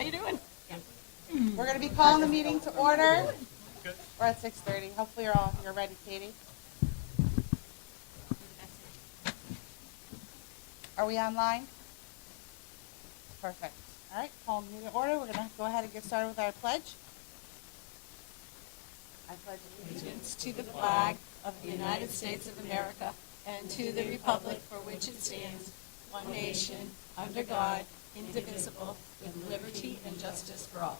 How you doing? We're going to be calling the meeting to order. We're at 6:30. Hopefully you're ready, Katie. Are we online? Perfect. All right, call the meeting to order. We're going to go ahead and get started with our pledge. I pledge Allegiance to the flag of the United States of America and to the republic for which it stands, one nation, under God, indivisible, with liberty and justice for all.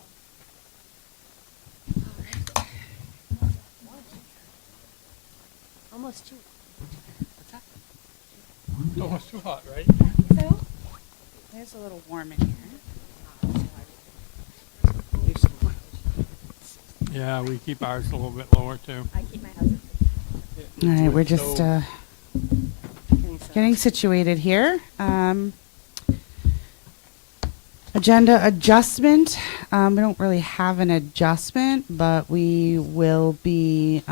Almost too. Almost too hot, right? It's a little warm in here. Yeah, we keep ours a little bit lower too. I keep my house. All right, we're just getting situated here. Agenda adjustment. We don't really have an adjustment, but we will be.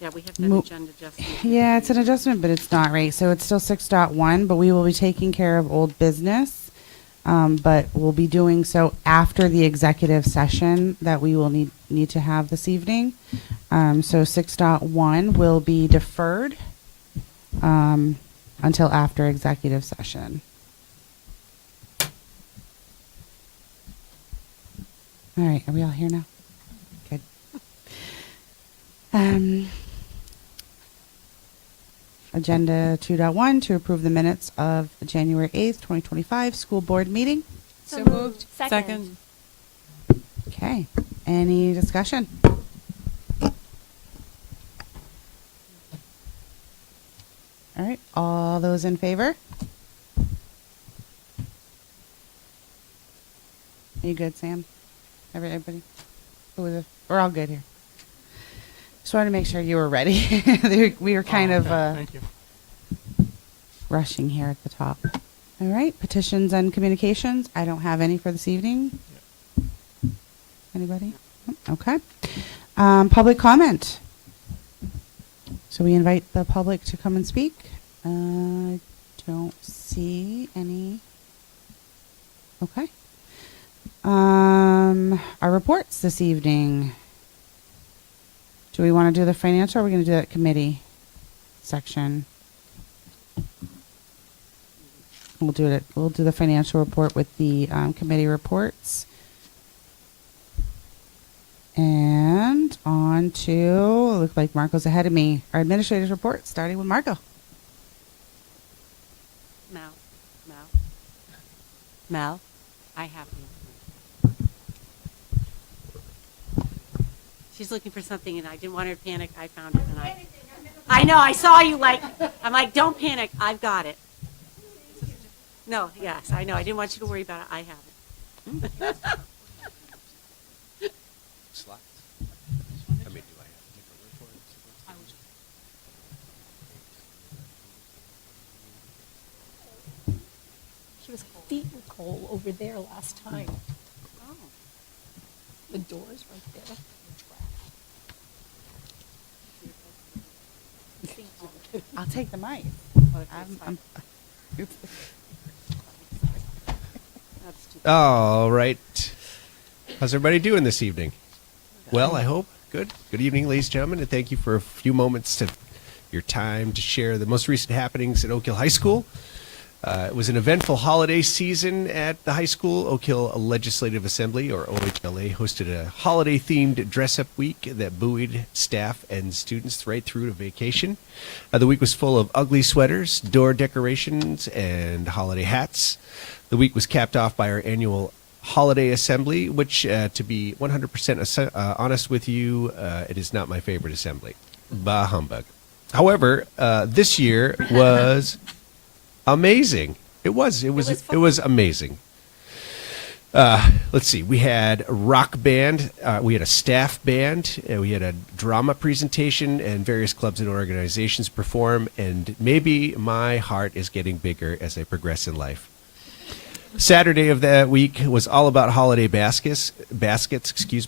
Yeah, we have that agenda adjustment. Yeah, it's an adjustment, but it's not right. So it's still 6.1, but we will be taking care of old business. But we'll be doing so after the executive session that we will need to have this evening. So 6.1 will be deferred until after executive session. All right, are we all here now? Good. Agenda 2.1 to approve the minutes of January 8th, 2025 school board meeting. So moved. Second. Okay, any discussion? All right, all those in favor? Are you good, Sam? Everybody? We're all good here. Just wanted to make sure you were ready. We were kind of Thank you. rushing here at the top. All right, petitions and communications. I don't have any for this evening. Anybody? Okay. Public comment. So we invite the public to come and speak. Don't see any. Okay. Our reports this evening. Do we want to do the financial or are we going to do that committee section? We'll do it. We'll do the financial report with the committee reports. And on to, look like Marco's ahead of me. Our administrator's report, starting with Marco. Mel, I have you. She's looking for something, and I didn't want her to panic. I found it, and I know. I saw you. I'm like, don't panic. I've got it. No, yes, I know. I didn't want you to worry about it. I have it. Slides. I mean, do I have a different word for it? She was feeding Cole over there last time. Oh. The door's right there. I'll take the mic. All right. How's everybody doing this evening? Well, I hope. Good. Good evening, ladies and gentlemen, and thank you for a few moments of your time to share the most recent happenings at Oak Hill High School. It was an eventful holiday season at the high school. Oak Hill Legislative Assembly, or OHLA, hosted a holiday-themed dress-up week that buoyed staff and students right through to vacation. The week was full of ugly sweaters, door decorations, and holiday hats. The week was capped off by our annual holiday assembly, which, to be 100% honest with you, it is not my favorite assembly. Bah humbug. However, this year was amazing. It was amazing. Let's see. We had a rock band. We had a staff band. We had a drama presentation, and various clubs and organizations perform. And maybe my heart is getting bigger as I progress in life. Saturday of that week was all about holiday baskets,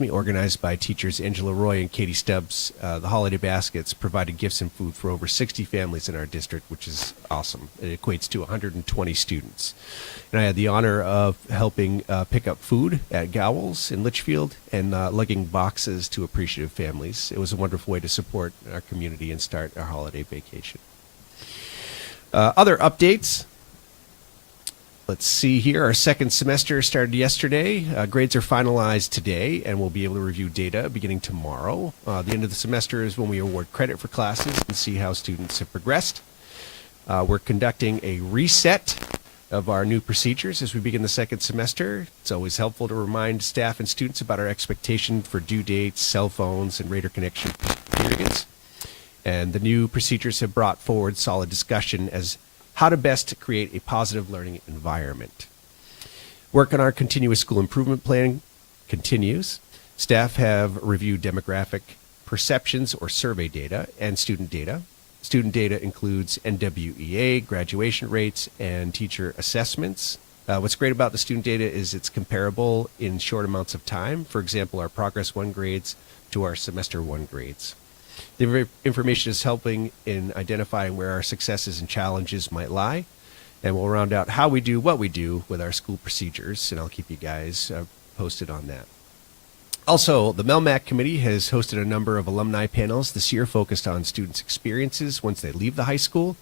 organized by teachers Angela Roy and Katie Stubbs. The holiday baskets provided gifts and food for over 60 families in our district, which is awesome. It equates to 120 students. And I had the honor of helping pick up food at Gowell's in Litchfield and lugging boxes to appreciative families. It was a wonderful way to support our community and start our holiday vacation. Other updates. Let's see here. Our second semester started yesterday. Grades are finalized today, and we'll be able to review data beginning tomorrow. The end of the semester is when we award credit for classes and see how students have progressed. We're conducting a reset of our new procedures as we begin the second semester. It's always helpful to remind staff and students about our expectation for due dates, cell phones, and radar connection periods. And the new procedures have brought forward solid discussion as how to best create a positive learning environment. Work on our continuous school improvement plan continues. Staff have reviewed demographic perceptions or survey data and student data. Student data includes NWEA, graduation rates, and teacher assessments. What's great about the student data is it's comparable in short amounts of time. For example, our Progress 1 grades to our Semester 1 grades. The information is helping in identifying where our successes and challenges might lie, and we'll round out how we do what we do with our school procedures, and I'll keep you guys posted on that. Also, the MELMAC committee has hosted a number of alumni panels this year focused on students' experiences once they leave the high school.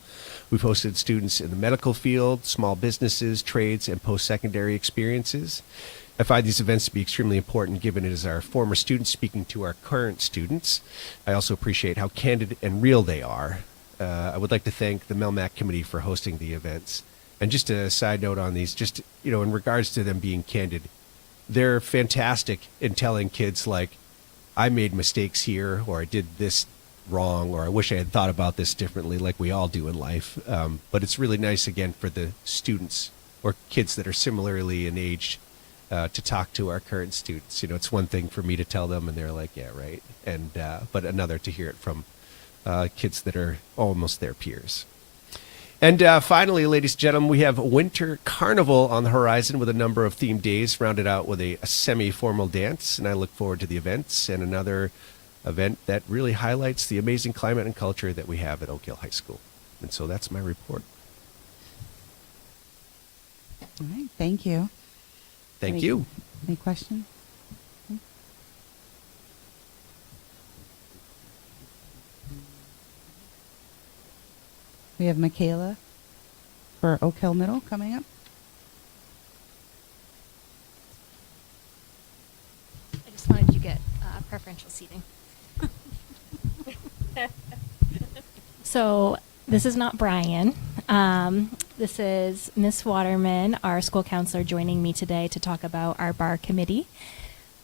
We've hosted students in the medical field, small businesses, trades, and post-secondary experiences. I find these events to be extremely important given it is our former students speaking to our current students. I also appreciate how candid and real they are. I would like to thank the MELMAC committee for hosting the events. And just a side note on these, just, in regards to them being candid, they're fantastic in telling kids like, I made mistakes here, or I did this wrong, or I wish I had thought about this differently, like we all do in life. But it's really nice, again, for the students or kids that are similarly in age to talk to our current students. It's one thing for me to tell them and they're like, yeah, right. And but another to hear it from kids that are almost their peers. And finally, ladies and gentlemen, we have Winter Carnival on the horizon with a number of themed days rounded out with a semi-formal dance. And I look forward to the events and another event that really highlights the amazing climate and culture that we have at Oak Hill High School. And so that's my report. All right, thank you. Thank you. Any questions? We have Michaela for Oak Hill Middle coming up. I just wanted you to get preferential seating. So this is not Brian. This is Miss Waterman, our school counselor, joining me today to talk about our bar committee.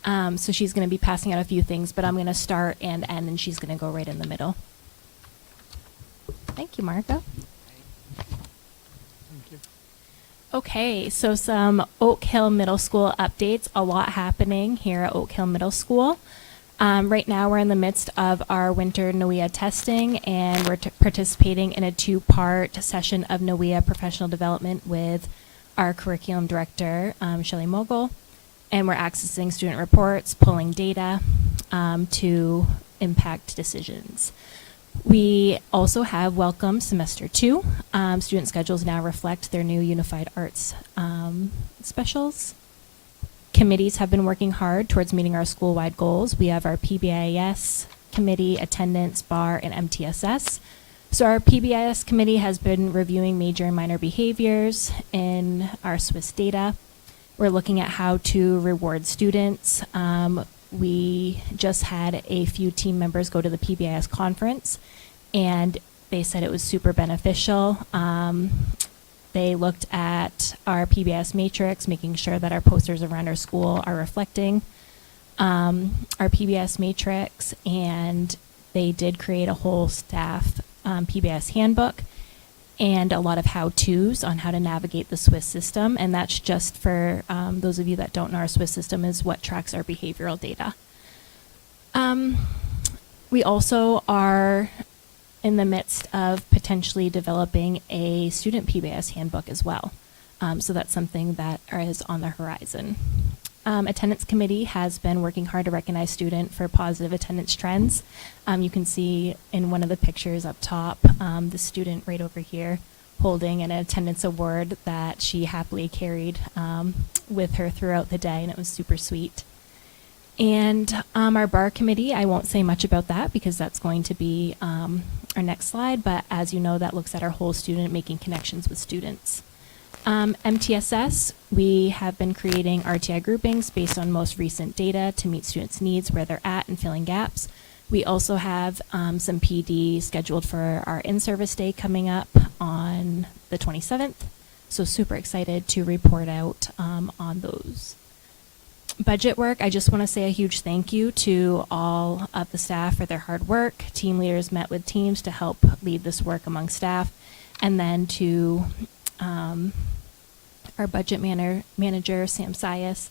So she's going to be passing out a few things, but I'm going to start and end, and she's going to go right in the middle. Thank you, Marco. Thank you. Okay, so some Oak Hill Middle School updates. A lot happening here at Oak Hill Middle School. Right now we're in the midst of our winter NOEA testing, and we're participating in a 2-part session of NOEA professional development with our curriculum director, Shelley Mogul. And we're accessing student reports, pulling data to impact decisions. We also have welcome semester 2. Student schedules now reflect their new unified arts specials. Committees have been working hard towards meeting our school-wide goals. We have our PBIS committee, attendance, bar, and MTSS. So our PBIS committee has been reviewing major and minor behaviors in our Swiss data. We're looking at how to reward students. We just had a few team members go to the PBIS conference, and they said it was super beneficial. They looked at our PBIS matrix, making sure that our posters around our school are reflecting our PBIS matrix, and they did create a whole staff PBIS handbook and a lot of how-tos on how to navigate the Swiss system, and that's just for those of you that don't know, our Swiss system is what tracks our behavioral data. We also are in the midst of potentially developing a student PBIS handbook as well. So that's something that is on the horizon. Attendance committee has been working hard to recognize student for positive attendance trends. You can see in one of the pictures up top, the student right over here holding an attendance award that she happily carried with her throughout the day, and it was super sweet. And our bar committee, I won't say much about that because that's going to be our next slide, but as you know, that looks at our whole student making connections with students. MTSS, we have been creating RTI groupings based on most recent data to meet students' needs, where they're at, and filling gaps. We also have some PD scheduled for our in-service day coming up on the 27th. So super excited to report out on those. Budget work, I just want to say a huge thank you to all of the staff for their hard work. Team leaders met with teams to help lead this work among staff. And then to our budget manager, Sam Sias,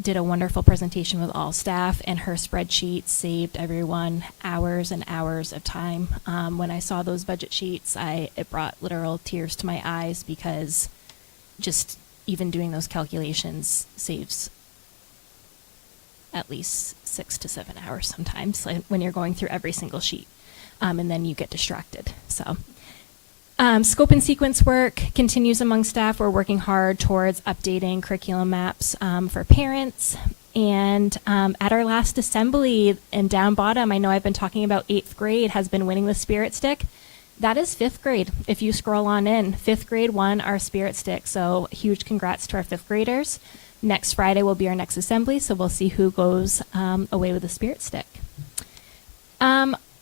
did a wonderful presentation with all staff, and her spreadsheet saved everyone hours and hours of time. When I saw those budget sheets, it brought literal tears to my eyes because just even doing those calculations saves at least 6 to 7 hours sometimes, like when you're going through every single sheet, and then you get distracted. So. Scope and sequence work continues among staff. We're working hard towards updating curriculum maps for parents. And at our last assembly, and down bottom, I know I've been talking about 8th grade has been winning the Spirit Stick. That is 5th grade. If you scroll on in, 5th grade won our Spirit Stick. So huge congrats to our 5th graders. Next Friday will be our next assembly, so we'll see who goes away with the Spirit Stick.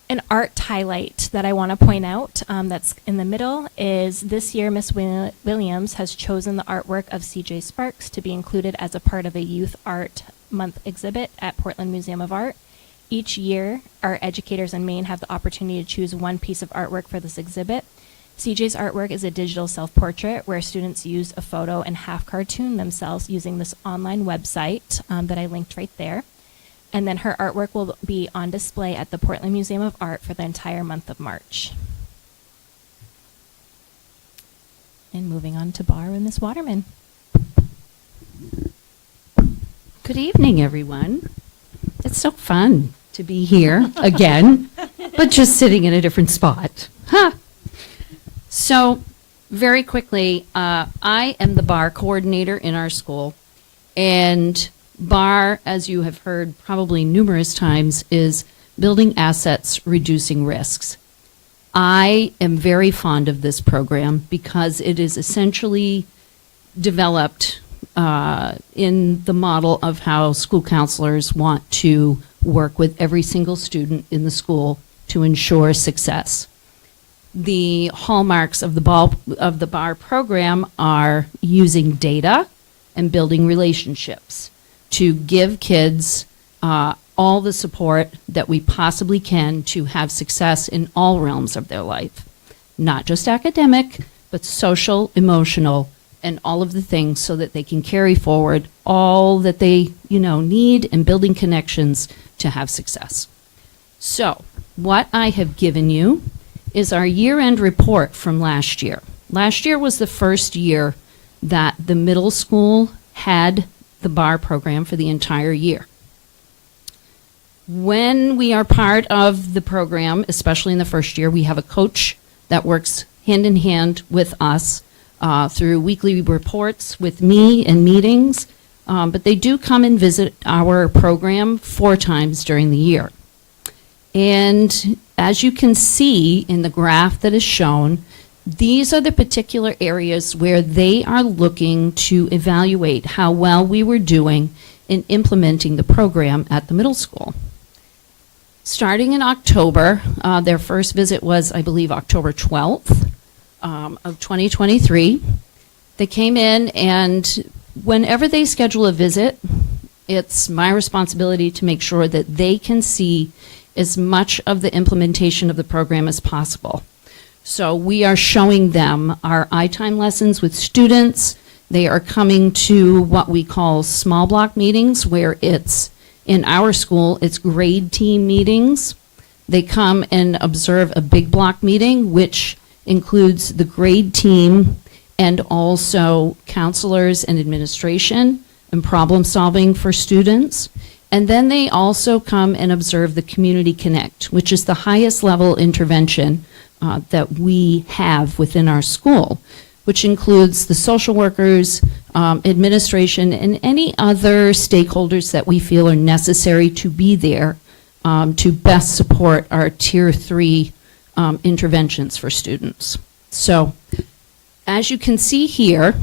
An art highlight that I want to point out that's in the middle is this year Miss Williams has chosen the artwork of C.J. Sparks to be included as a part of a Youth Art Month exhibit at Portland Museum of Art. Each year, our educators in Maine have the opportunity to choose one piece of artwork for this exhibit. CJ's artwork is a digital self-portrait where students use a photo and half cartoon themselves using this online website that I linked right there. And then her artwork will be on display at the Portland Museum of Art for the entire month of March. And moving on to Bar and Miss Waterman. Good evening, everyone. It's so fun to be here again, but just sitting in a different spot. Huh. So, very quickly, I am the bar coordinator in our school, and bar, as you have heard probably numerous times, is building assets, reducing risks. I am very fond of this program because it is essentially developed in the model of how school counselors want to work with every single student in the school to ensure success. The hallmarks of the bar program are using data and building relationships to give kids all the support that we possibly can to have success in all realms of their life. Not just academic, but social, emotional, and all of the things so that they can carry forward all that they, need in building connections to have success. So, what I have given you is our year-end report from last year. Last year was the first year that the middle school had the bar program for the entire year. When we are part of the program, especially in the first year, we have a coach that works hand in hand with us through weekly reports with me and meetings, but they do come and visit our program 4 times during the year. And as you can see in the graph that is shown, these are the particular areas where they are looking to evaluate how well we were doing in implementing the program at the middle school. Starting in October, their first visit was, I believe, October 12th of 2023. They came in, and whenever they schedule a visit, it's my responsibility to make sure that they can see as much of the implementation of the program as possible. So we are showing them our iTime lessons with students. They are coming to what we call small block meetings, where it's, in our school, it's grade team meetings. They come and observe a big block meeting, which includes the grade team and also counselors and administration and problem solving for students. And then they also come and observe the Community Connect, which is the highest level intervention that we have within our school, which includes the social workers, administration, and any other stakeholders that we feel are necessary to be there to best support our Tier 3 interventions for students. So, as you can see here,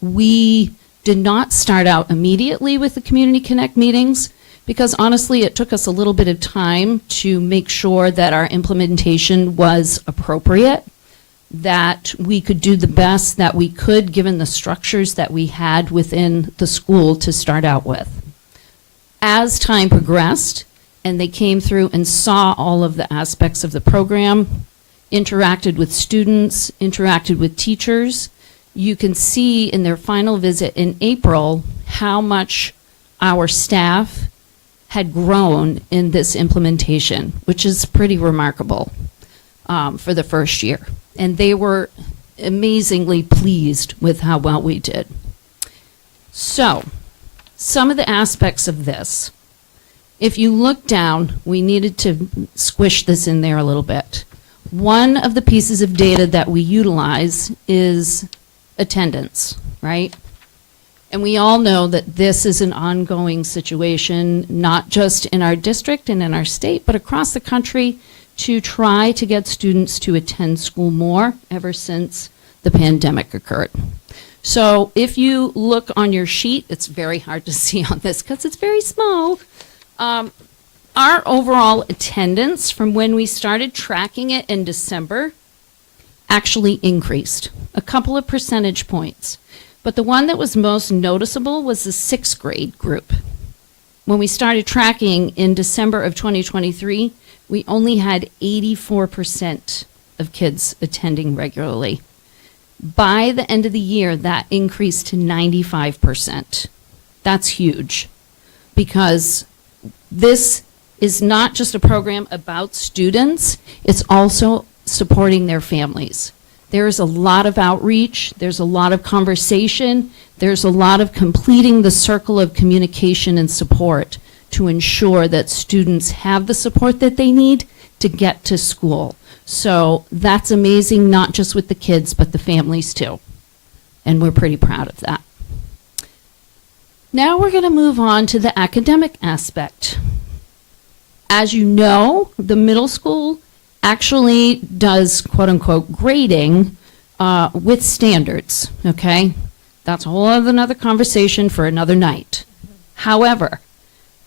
we did not start out immediately with the Community Connect meetings because honestly it took us a little bit of time to make sure that our implementation was appropriate, that we could do the best that we could given the structures that we had within the school to start out with. As time progressed and they came through and saw all of the aspects of the program, interacted with students, interacted with teachers, you can see in their final visit in April how much our staff had grown in this implementation, which is pretty remarkable for the first year. And they were amazingly pleased with how well we did. So, some of the aspects of this. If you look down, we needed to squish this in there a little bit. One of the pieces of data that we utilize is attendance, right? And we all know that this is an ongoing situation, not just in our district and in our state, but across the country to try to get students to attend school more ever since the pandemic occurred. So if you look on your sheet, it's very hard to see on this because it's very small. Our overall attendance from when we started tracking it in December actually increased a couple of percentage points. But the one that was most noticeable was the 6th grade group. When we started tracking in December of 2023, we only had 84% of kids attending regularly. By the end of the year, that increased to 95%. That's huge because this is not just a program about students, it's also supporting their families. There's a lot of outreach, there's a lot of conversation, there's a lot of completing the circle of communication and support to ensure that students have the support that they need to get to school. So that's amazing, not just with the kids, but the families too. And we're pretty proud of that. Now we're going to move on to the academic aspect. As you know, the middle school actually does quote-unquote grading with standards, okay? That's a whole other conversation for another night. However,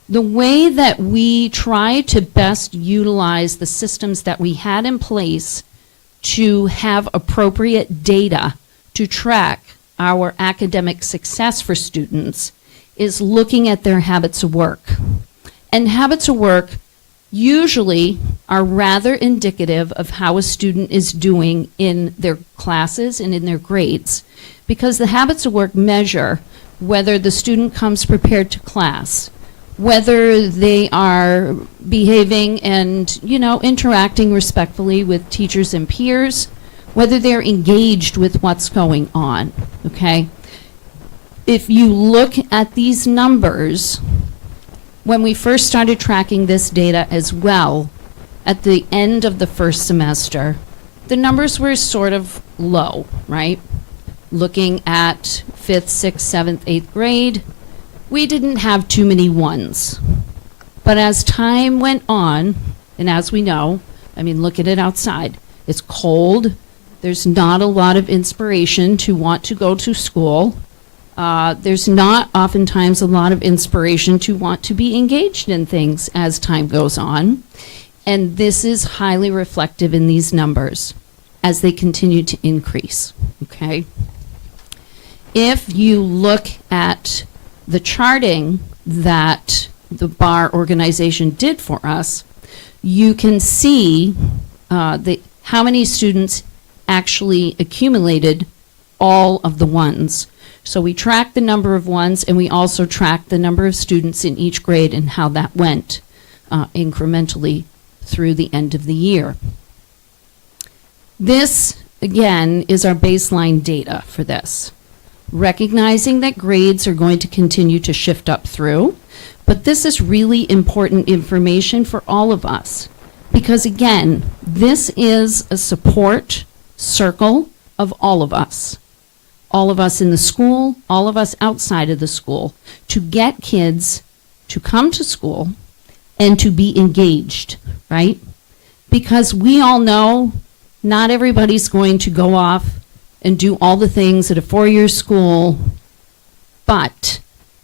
the way that we try to best utilize the systems that we had in place to have appropriate data to track our academic success for students is looking at their habits of work. And habits of work usually are rather indicative of how a student is doing in their classes and in their grades, because the habits of work measure whether the student comes prepared to class, whether they are behaving and, interacting respectfully with teachers and peers, whether they're engaged with what's going on, okay? If you look at these numbers, when we first started tracking this data as well, at the end of the first semester, the numbers were sort of low, right? Looking at 5th, 6th, 7th, 8th grade, we didn't have too many ones. But as time went on, and as we know, look at it outside. It's cold. There's not a lot of inspiration to want to go to school. There's not oftentimes a lot of inspiration to want to be engaged in things as time goes on. And this is highly reflective in these numbers as they continue to increase, okay? If you look at the charting that the BAR organization did for us, you can see how many students actually accumulated all of the ones. So we tracked the number of ones, and we also tracked the number of students in each grade and how that went incrementally through the end of the year. This again, is our baseline data for this. Recognizing that grades are going to continue to shift up through, but this is really important information for all of us. Because again, this is a support circle of all of us. All of us in the school, all of us outside of the school, to get kids to come to school and to be engaged, right? Because we all know not everybody's going to go off and do all the things at a four-year school, but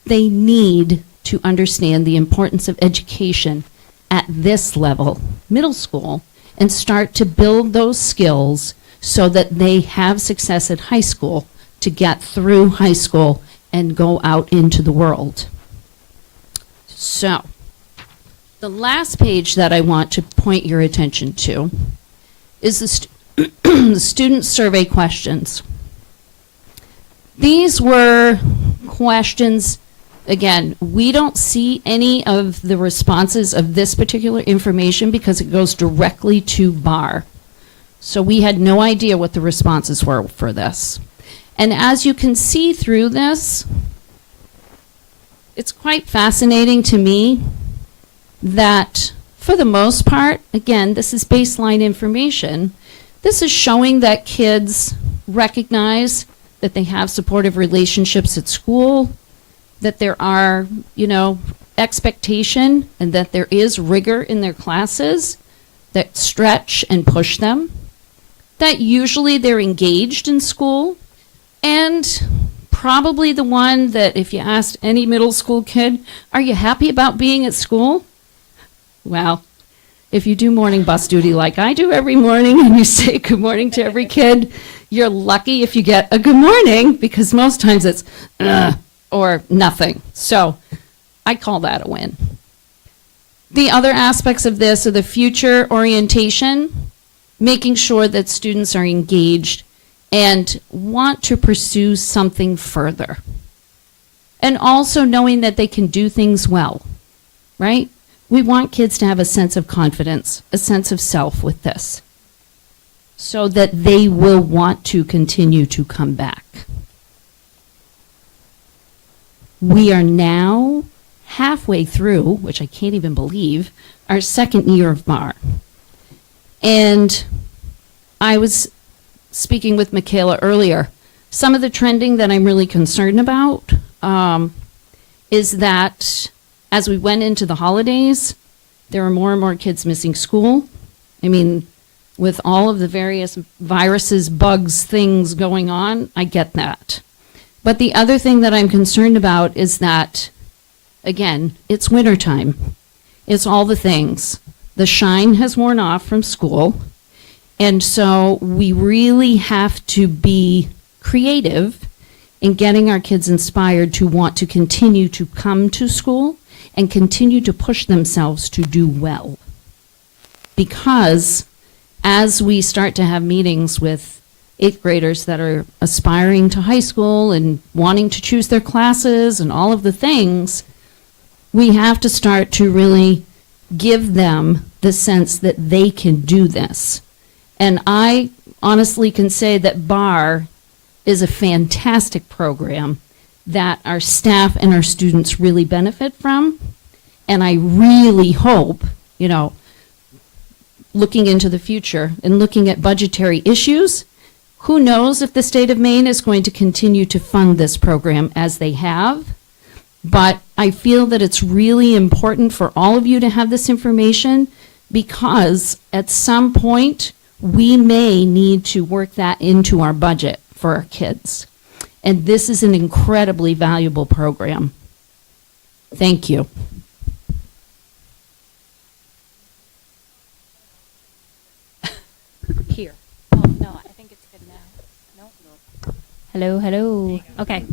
they need to understand the importance of education at this level, middle school, and start to build those skills so that they have success at high school to get through high school and go out into the world. So, the last page that I want to point your attention to is the student survey questions. These were questions, again, we don't see any of the responses of this particular information because it goes directly to BAR. So we had no idea what the responses were for this. And as you can see through this, it's quite fascinating to me that for the most part, again, this is baseline information. This is showing that kids recognize that they have supportive relationships at school, that there are, expectation and that there is rigor in their classes that stretch and push them, that usually they're engaged in school, and probably the one that if you asked any middle school kid, are you happy about being at school? Well, if you do morning bus duty like I do every morning and you say good morning to every kid, you're lucky if you get a good morning because most times it's or nothing. So I call that a win. The other aspects of this are the future orientation, making sure that students are engaged and want to pursue something further. And also knowing that they can do things well, right? We want kids to have a sense of confidence, a sense of self with this, so that they will want to continue to come back. We are now halfway through, which I can't even believe, our second year of BAR. And I was speaking with Michaela earlier. Some of the trending that I'm really concerned about is that as we went into the holidays, there are more and more kids missing school. I mean, with all of the various viruses, bugs, things going on, I get that. But the other thing that I'm concerned about is that, again, it's wintertime. It's all the things. The shine has worn off from school. And so we really have to be creative in getting our kids inspired to want to continue to come to school and continue to push themselves to do well. Because as we start to have meetings with 8th graders that are aspiring to high school and wanting to choose their classes and all of the things, we have to start to really give them the sense that they can do this. And I honestly can say that BAR is a fantastic program that our staff and our students really benefit from. And I really hope, looking into the future and looking at budgetary issues, who knows if the state of Maine is going to continue to fund this program as they have. But I feel that it's really important for all of you to have this information because at some point we may need to work that into our budget for our kids. And this is an incredibly valuable program. Thank you. Here. Oh, no, I think it's good now. No. Hello. Okay.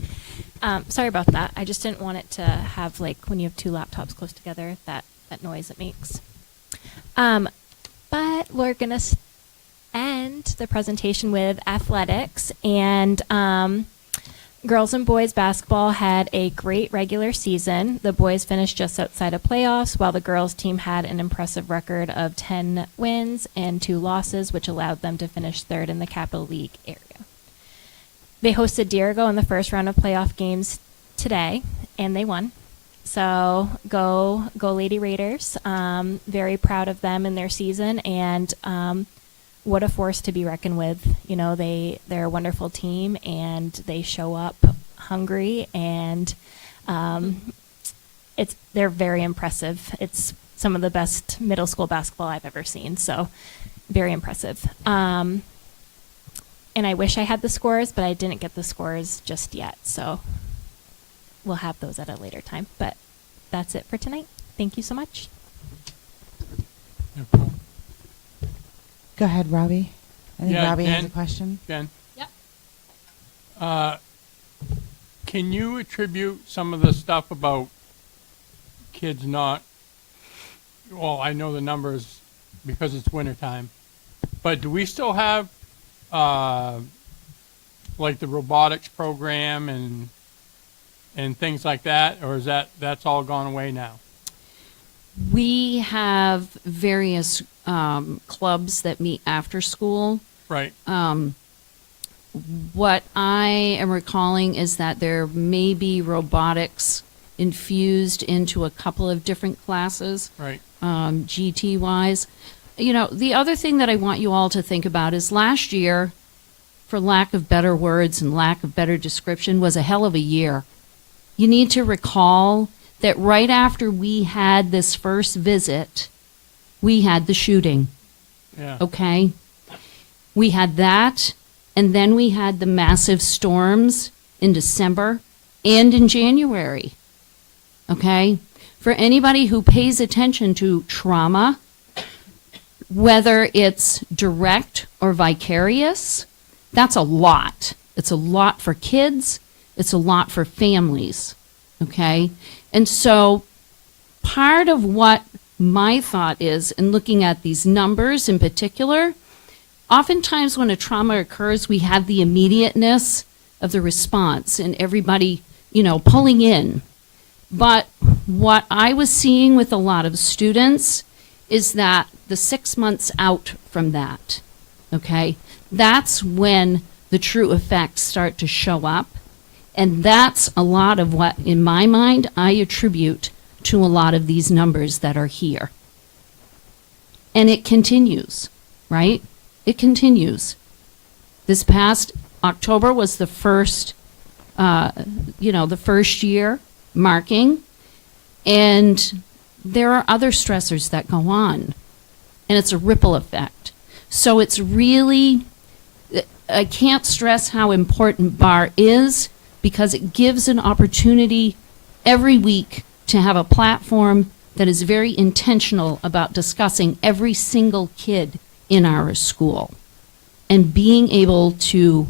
Sorry about that. I just didn't want it to have, when you have two laptops close together, that noise it makes. But we're going to end the presentation with athletics. And I'm Girls and boys basketball had a great regular season. The boys finished just outside of playoffs, while the girls team had an impressive record of 10 wins and 2 losses, which allowed them to finish third in the Capital League area. They hosted Dierigo in the first round of playoff games today, and they won. So go Lady Raiders. Very proud of them in their season, and what a force to be reckoned with. You know, they're a wonderful team, and they show up hungry, and they're very impressive. It's some of the best middle school basketball I've ever seen, so very impressive. And I wish I had the scores, but I didn't get the scores just yet, so we'll have those at a later time. But that's it for tonight. Thank you so much. No problem. Go ahead, Robbie. I think Yeah, Robbie has a Jen. question. Jen? Yep. Can you attribute some of the stuff about kids not, well, I know the numbers because it's wintertime, but do we still have, like the robotics program and things like that, or is that's all gone away now? We have various clubs that meet after school. Right. What I am recalling is that there may be robotics infused into a couple of different classes, Right. GT wise. You know, the other thing that I want you all to think about is last year, for lack of better words and lack of better description, was a hell of a year. You need to recall that right after we had this first visit, we had the shooting. Yeah. Okay? We had that, and then we had the massive storms in December and in January. Okay? For anybody who pays attention to trauma, whether it's direct or vicarious, that's a lot. It's a lot for kids. It's a lot for families. Okay? And so part of what my thought is in looking at these numbers in particular, oftentimes when a trauma occurs, we have the immediateness of the response and everybody, you know, pulling in. But what I was seeing with a lot of students is that the 6 months out from that, okay, that's when the true effects start to show up. And that's a lot of what, in my mind, I attribute to a lot of these numbers that are here. And it continues, right? It continues. This past October was the first, the first year marking. And there are other stressors that go on. And it's a ripple effect. So it's really, I can't stress how important BAR is, because it gives an opportunity every week to have a platform that is very intentional about discussing every single kid in our school and being able to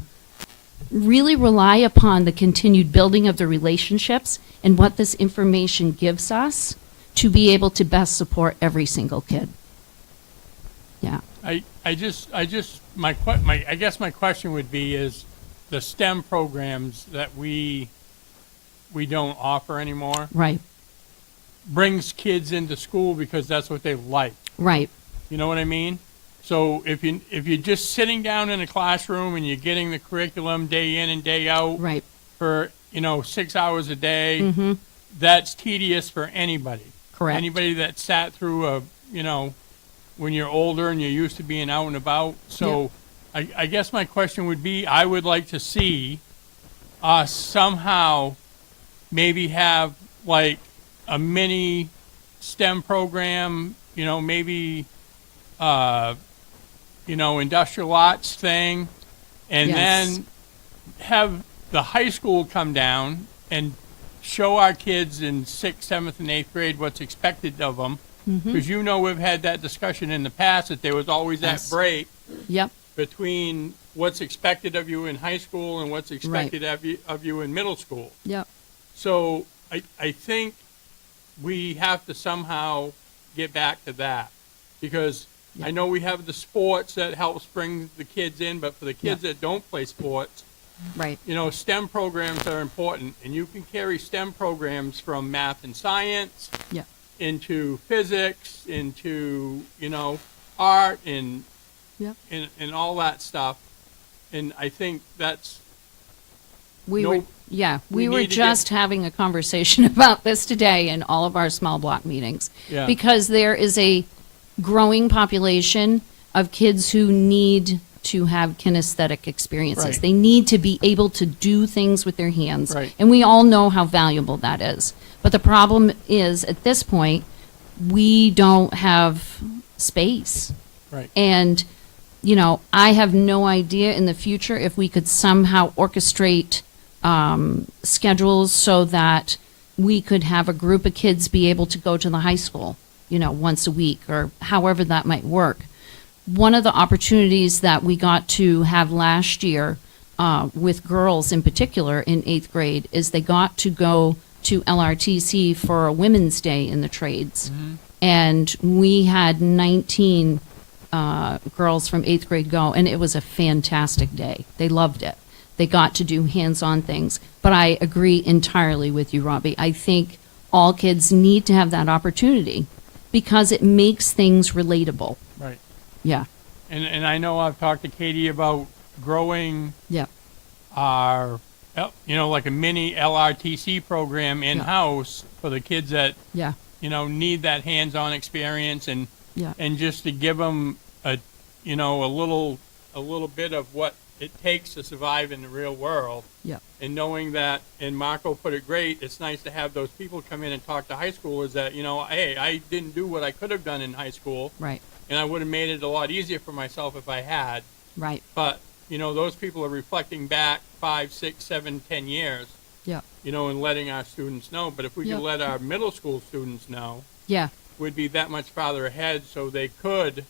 really rely upon the continued building of the relationships and what this information gives us to be able to best support every single kid. Yeah. I guess my question would be is the STEM programs that we don't offer anymore Right. brings kids into school because that's what they like. Right. You know what I mean? So if you're just sitting down in a classroom and you're getting the curriculum day in and day out Right. for 6 hours a day, Mm-hmm. that's tedious for anybody. Correct. Anybody that sat through when you're older and you're used to being out and about. So I guess my question would be, I would like to see us somehow maybe have like a mini STEM program, maybe, industrial arts thing, and Yes. then have the high school come down and show our kids in 6th, 7th, and 8th grade what's expected of them. Because we've had that discussion in the past that there was always that Yes. break Yep. between what's expected of you in high school and what's expected of you in middle school. Yep. So I think we have to somehow get back to that, because I know we have the sports that helps bring the kids in, but for the kids that don't play sports, Right. You know, STEM programs are important, and you can carry STEM programs from math and science Yeah. into physics, into, art and, Yeah. and all that stuff. And I think that's, We No, were, yeah, we we were need to just having a conversation about this today in all of our small block meetings. Yeah. Because there is a growing population of kids who need to have kinesthetic experiences. Right. They need to be able to do things with their hands. Right. And we all know how valuable that is. But the problem is, at this point, we don't have space. right. And, I have no idea in the future if we could somehow orchestrate schedules so that we could have a group of kids be able to go to the high school, once a week or however that might work. One of the opportunities that we got to have last year with girls in particular in 8th grade is they got to go to LRTC for a Women's Day in the trades. And we had 19 girls from 8th grade go, and it was a fantastic day. They loved it. They got to do hands-on things. But I agree entirely with you, Robbie. I think all kids need to have that opportunity because it makes things relatable. Right. Yeah. And I know I've talked to Katie about growing Yeah. our, like a mini LRTC program in-house for the kids that, Yeah. need that hands-on experience and Yeah. just to give them a little bit of what it takes to survive in the real world. Yeah. And knowing that, and Marco put it great, it's nice to have those people come in and talk to high schoolers that, hey, I didn't do what I could have done in high school, Right. and I would have made it a lot easier for myself if I had. Right. But, those people are reflecting back 5, 6, 7, 10 years, Yeah. and letting our students know. But if we Yep. could let our middle school students know, Yeah. we'd be that much farther ahead so they could,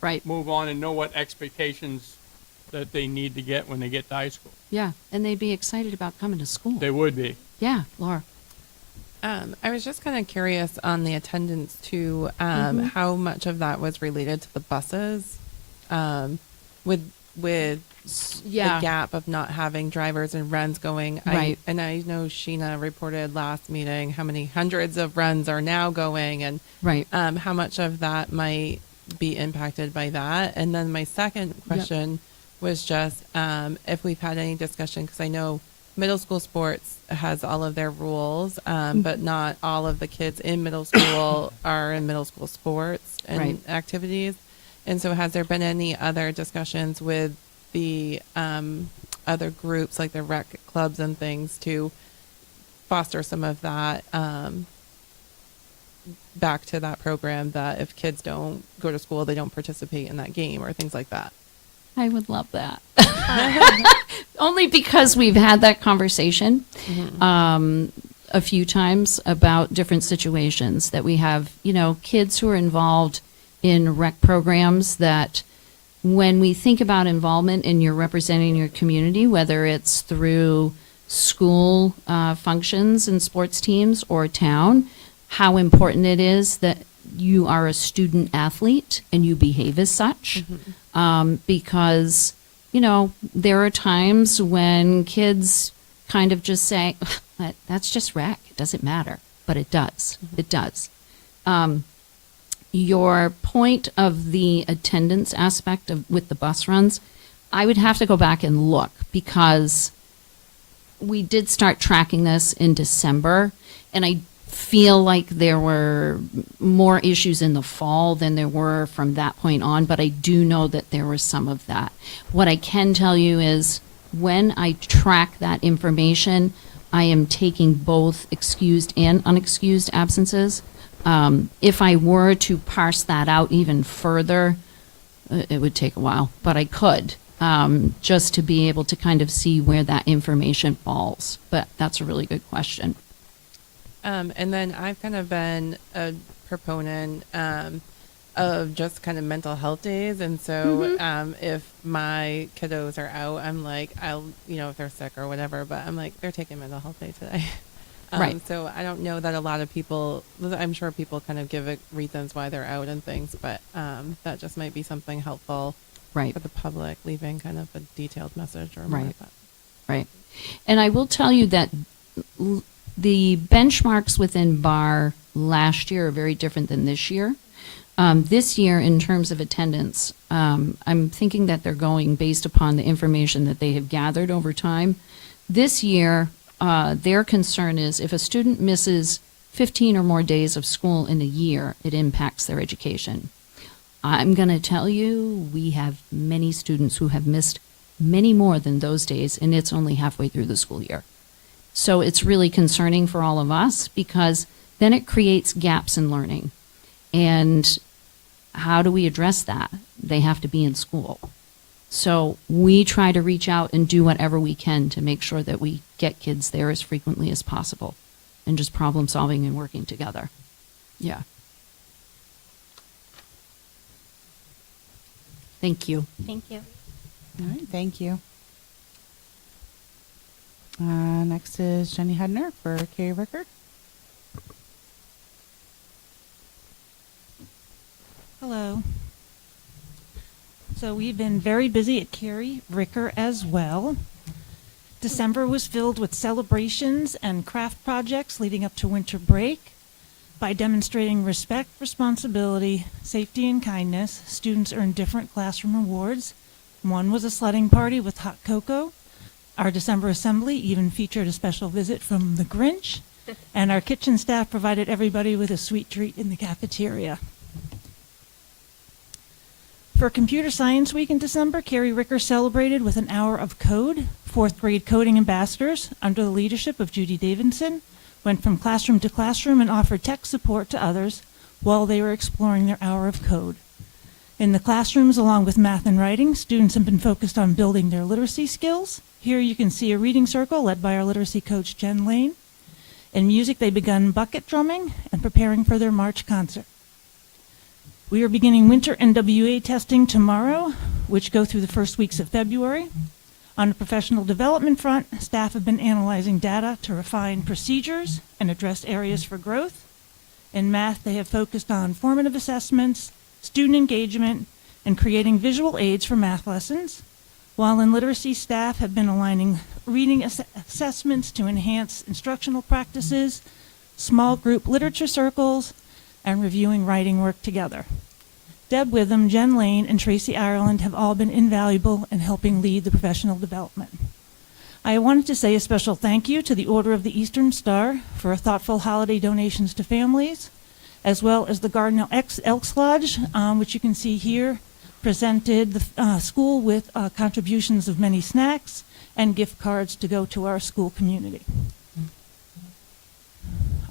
Right. move on and know what expectations that they need to get when they get to high school. Yeah. And they'd be excited about coming to school. They would be. Yeah. Laura. I was just kind of curious on the attendance too, how much of that was related to the buses, with Yeah. the gap of not having drivers and runs going. Right. And I know Sheena reported last meeting how many hundreds of runs are now going, and Right. how much of that might be impacted by that. And then my second question was just if we've had any discussion, because I know middle school sports has all of their rules, but not all of the kids in middle school are in middle school sports and Right. activities. And so has there been any other discussions with the other groups like the rec clubs and things to foster some of that back to that program, that if kids don't go to school, they don't participate in that game or things like that? I would love that. Only because we've had that conversation a few times about different situations that we have, kids who are involved in rec programs that when we think about involvement and you're representing your community, whether it's through school functions and sports teams or town, how important it is that you are a student athlete and you behave as such. Because, there are times when kids kind of just say, that's just rec. It doesn't matter. But it does. It does. Your point of the attendance aspect with the bus runs, I would have to go back and look because we did start tracking this in December, and I feel like there were more issues in the fall than there were from that point on, but I do know that there was some of that. What I can tell you is when I track that information, I am taking both excused and unexcused absences. If I were to parse that out even further, it would take a while, but I could, just to be able to kind of see where that information falls. But that's a really good question. And then I've kind of been a proponent of just kind of mental health days. And so if my kiddos are out, I'm like, if they're sick or whatever, but I'm like, they're taking mental health day today. Right. So I don't know that a lot of people, I'm sure people kind of give it reasons why they're out and things, but that just might be something helpful Right. for the public, leaving kind of a detailed message or more Right. like that. Right. And I will tell you that the benchmarks within BAR last year are very different than this year. This year, in terms of attendance, I'm thinking that they're going based upon the information that they have gathered over time. This year, their concern is if a student misses 15 or more days of school in a year, it impacts their education. I'm going to tell you, we have many students who have missed many more than those days, and it's only halfway through the school year. So it's really concerning for all of us because then it creates gaps in learning. And how do we address that? They have to be in school. So we try to reach out and do whatever we can to make sure that we get kids there as frequently as possible and just problem solving and working together. Yeah. Thank you. Thank you. All right, thank you. Next is Jenny Hedner for Carrie Ricker. Hello. So we've been very busy at Carrie Ricker as well. December was filled with celebrations and craft projects leading up to winter break. By demonstrating respect, responsibility, safety, and kindness, students earned different classroom awards. One was a sledding party with hot cocoa. Our December assembly even featured a special visit from the Grinch, and our kitchen staff provided everybody with a sweet treat in the cafeteria. For Computer Science Week in December, Carrie Ricker celebrated with an hour of code. Fourth grade coding ambassadors, under the leadership of Judy Davidson, went from classroom to classroom and offered tech support to others while they were exploring their hour of code. In the classrooms, along with math and writing, students have been focused on building their literacy skills. Here you can see a reading circle led by our literacy coach, Jen Lane. In music, they begun bucket drumming and preparing for their March concert. We are beginning winter NWA testing tomorrow, which go through the first weeks of February. On the professional development front, staff have been analyzing data to refine procedures and address areas for growth. In math, they have focused on formative assessments, student engagement, and creating visual aids for math lessons. While in literacy, staff have been aligning reading assessments to enhance instructional practices, small group literature circles, and reviewing writing work together. Deb Witham, Jen Lane, and Tracy Ireland have all been invaluable in helping lead the professional development. I wanted to say a special thank you to the Order of the Eastern Star for thoughtful holiday donations to families, as well as the Garden Elks Lodge, which you can see here, presented the school with contributions of many snacks and gift cards to go to our school community.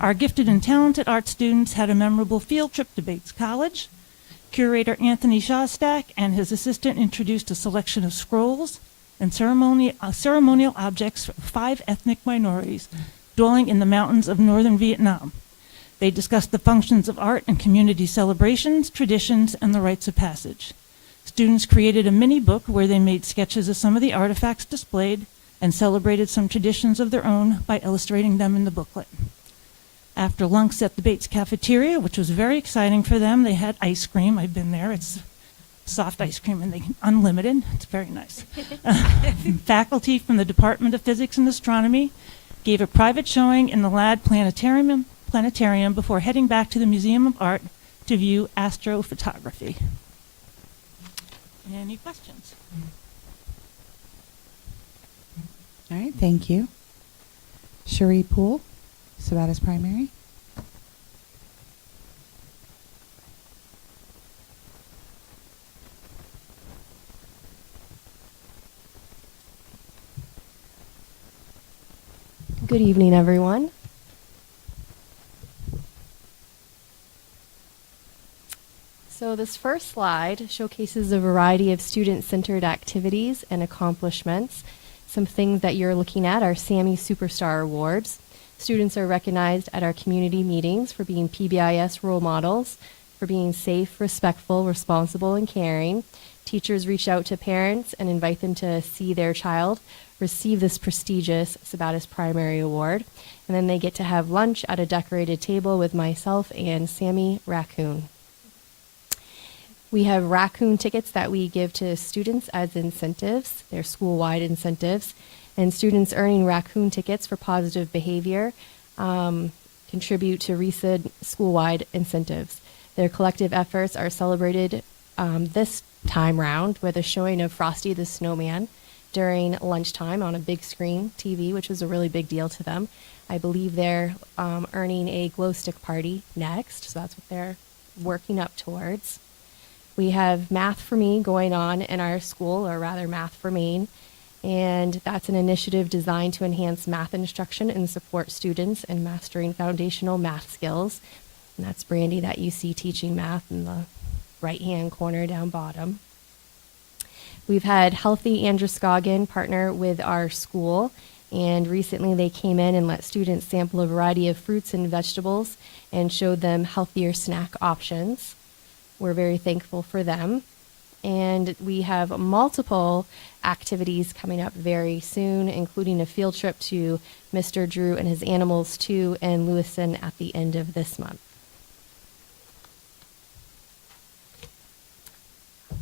Our gifted and talented art students had a memorable field trip to Bates College. Curator Anthony Shostak and his assistant introduced a selection of scrolls and ceremonial objects from 5 ethnic minorities dwelling in the mountains of northern Vietnam. They discussed the functions of art and community celebrations, traditions, and the rites of passage. Students created a mini book where they made sketches of some of the artifacts displayed and celebrated some traditions of their own by illustrating them in the booklet. After lunch at the Bates cafeteria, which was very exciting for them, they had ice cream. I've been there. It's soft ice cream and unlimited. It's very nice. Faculty from the Department of Physics and Astronomy gave a private showing in the Ladd Planetarium before heading back to the Museum of Art to view astrophotography. Any questions? All right, thank you. Cherie Poole, Sabatis Primary. Good evening, everyone. So this first slide showcases a variety of student-centered activities and accomplishments. Some things that you're looking at are SAMI Superstar Awards. Students are recognized at our community meetings for being PBIS role models, for being safe, respectful, responsible, and caring. Teachers reach out to parents and invite them to see their child receive this prestigious Sabatis Primary Award. And then they get to have lunch at a decorated table with myself and Sammy Raccoon. We have raccoon tickets that we give to students as incentives. They're school-wide incentives. And students earning raccoon tickets for positive behavior contribute to RESA school-wide incentives. Their collective efforts are celebrated this time round with a showing of Frosty the Snowman during lunchtime on a big screen TV, which was a really big deal to them. I believe they're earning a glow stick party next, so that's what they're working up towards. We have Math for Me going on in our school, or rather Math for Maine, and that's an initiative designed to enhance math instruction and support students in mastering foundational math skills. And that's Brandy that you see teaching math in the right-hand corner down bottom. We've had Healthy Androscoggin partner with our school, and recently they came in and let students sample a variety of fruits and vegetables and showed them healthier snack options. We're very thankful for them. And we have multiple activities coming up very soon, including a field trip to Mr. Drew and his animals too in Lewiston at the end of this month.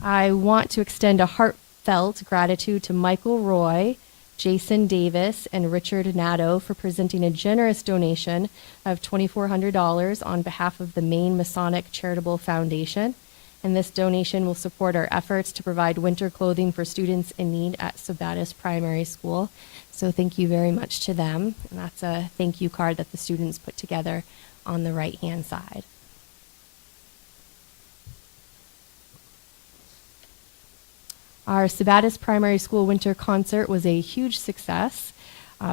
I want to extend a heartfelt gratitude to Michael Roy, Jason Davis, and Richard Nadeau for presenting a generous donation of $2,400 on behalf of the Maine Masonic Charitable Foundation. And this donation will support our efforts to provide winter clothing for students in need at Sabattis Primary School. So thank you very much to them. And that's a thank you card that the students put together on the right-hand side. Our Sabattis Primary School winter concert was a huge success.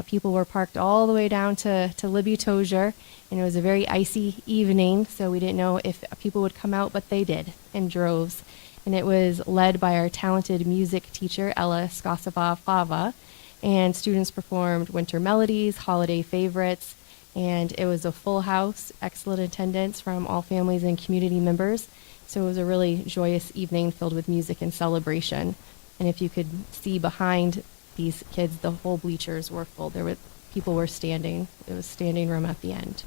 People were parked all the way down to Libby Tozier, and it was a very icy evening, so we didn't know if people would come out, but they did in droves. And it was led by our talented music teacher, Ella Skosova-Fava, and students performed winter melodies, holiday favorites, and it was a full house, excellent attendance from all families and community members. So it was a really joyous evening filled with music and celebration. And if you could see behind these kids, the whole bleachers were full. People were standing. It was standing room at the end.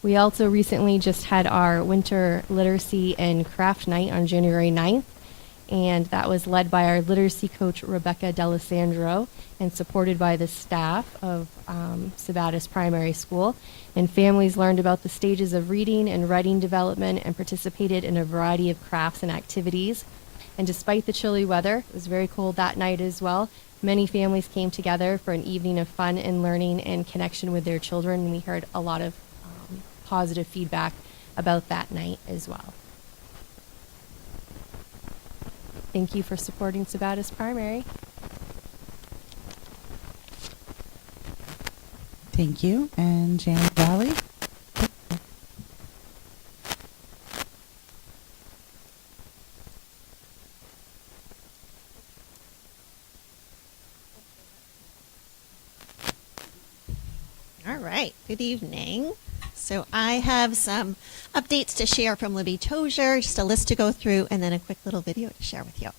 We also recently just had our winter literacy and craft night on January 9th. And that was led by our literacy coach, Rebecca D'Alessandro, and supported by the staff of Sabattis Primary School. And families learned about the stages of reading and writing development and participated in a variety of crafts and activities. And despite the chilly weather, it was very cold that night as well, many families came together for an evening of fun and learning and connection with their children. And we heard a lot of positive feedback about that night as well. Thank you for supporting Sabattis Primary. Thank you. And Jan Valley? All right, good evening. So I have some updates to share from Libby Tozier, just a list to go through, and then a quick little video to share with you.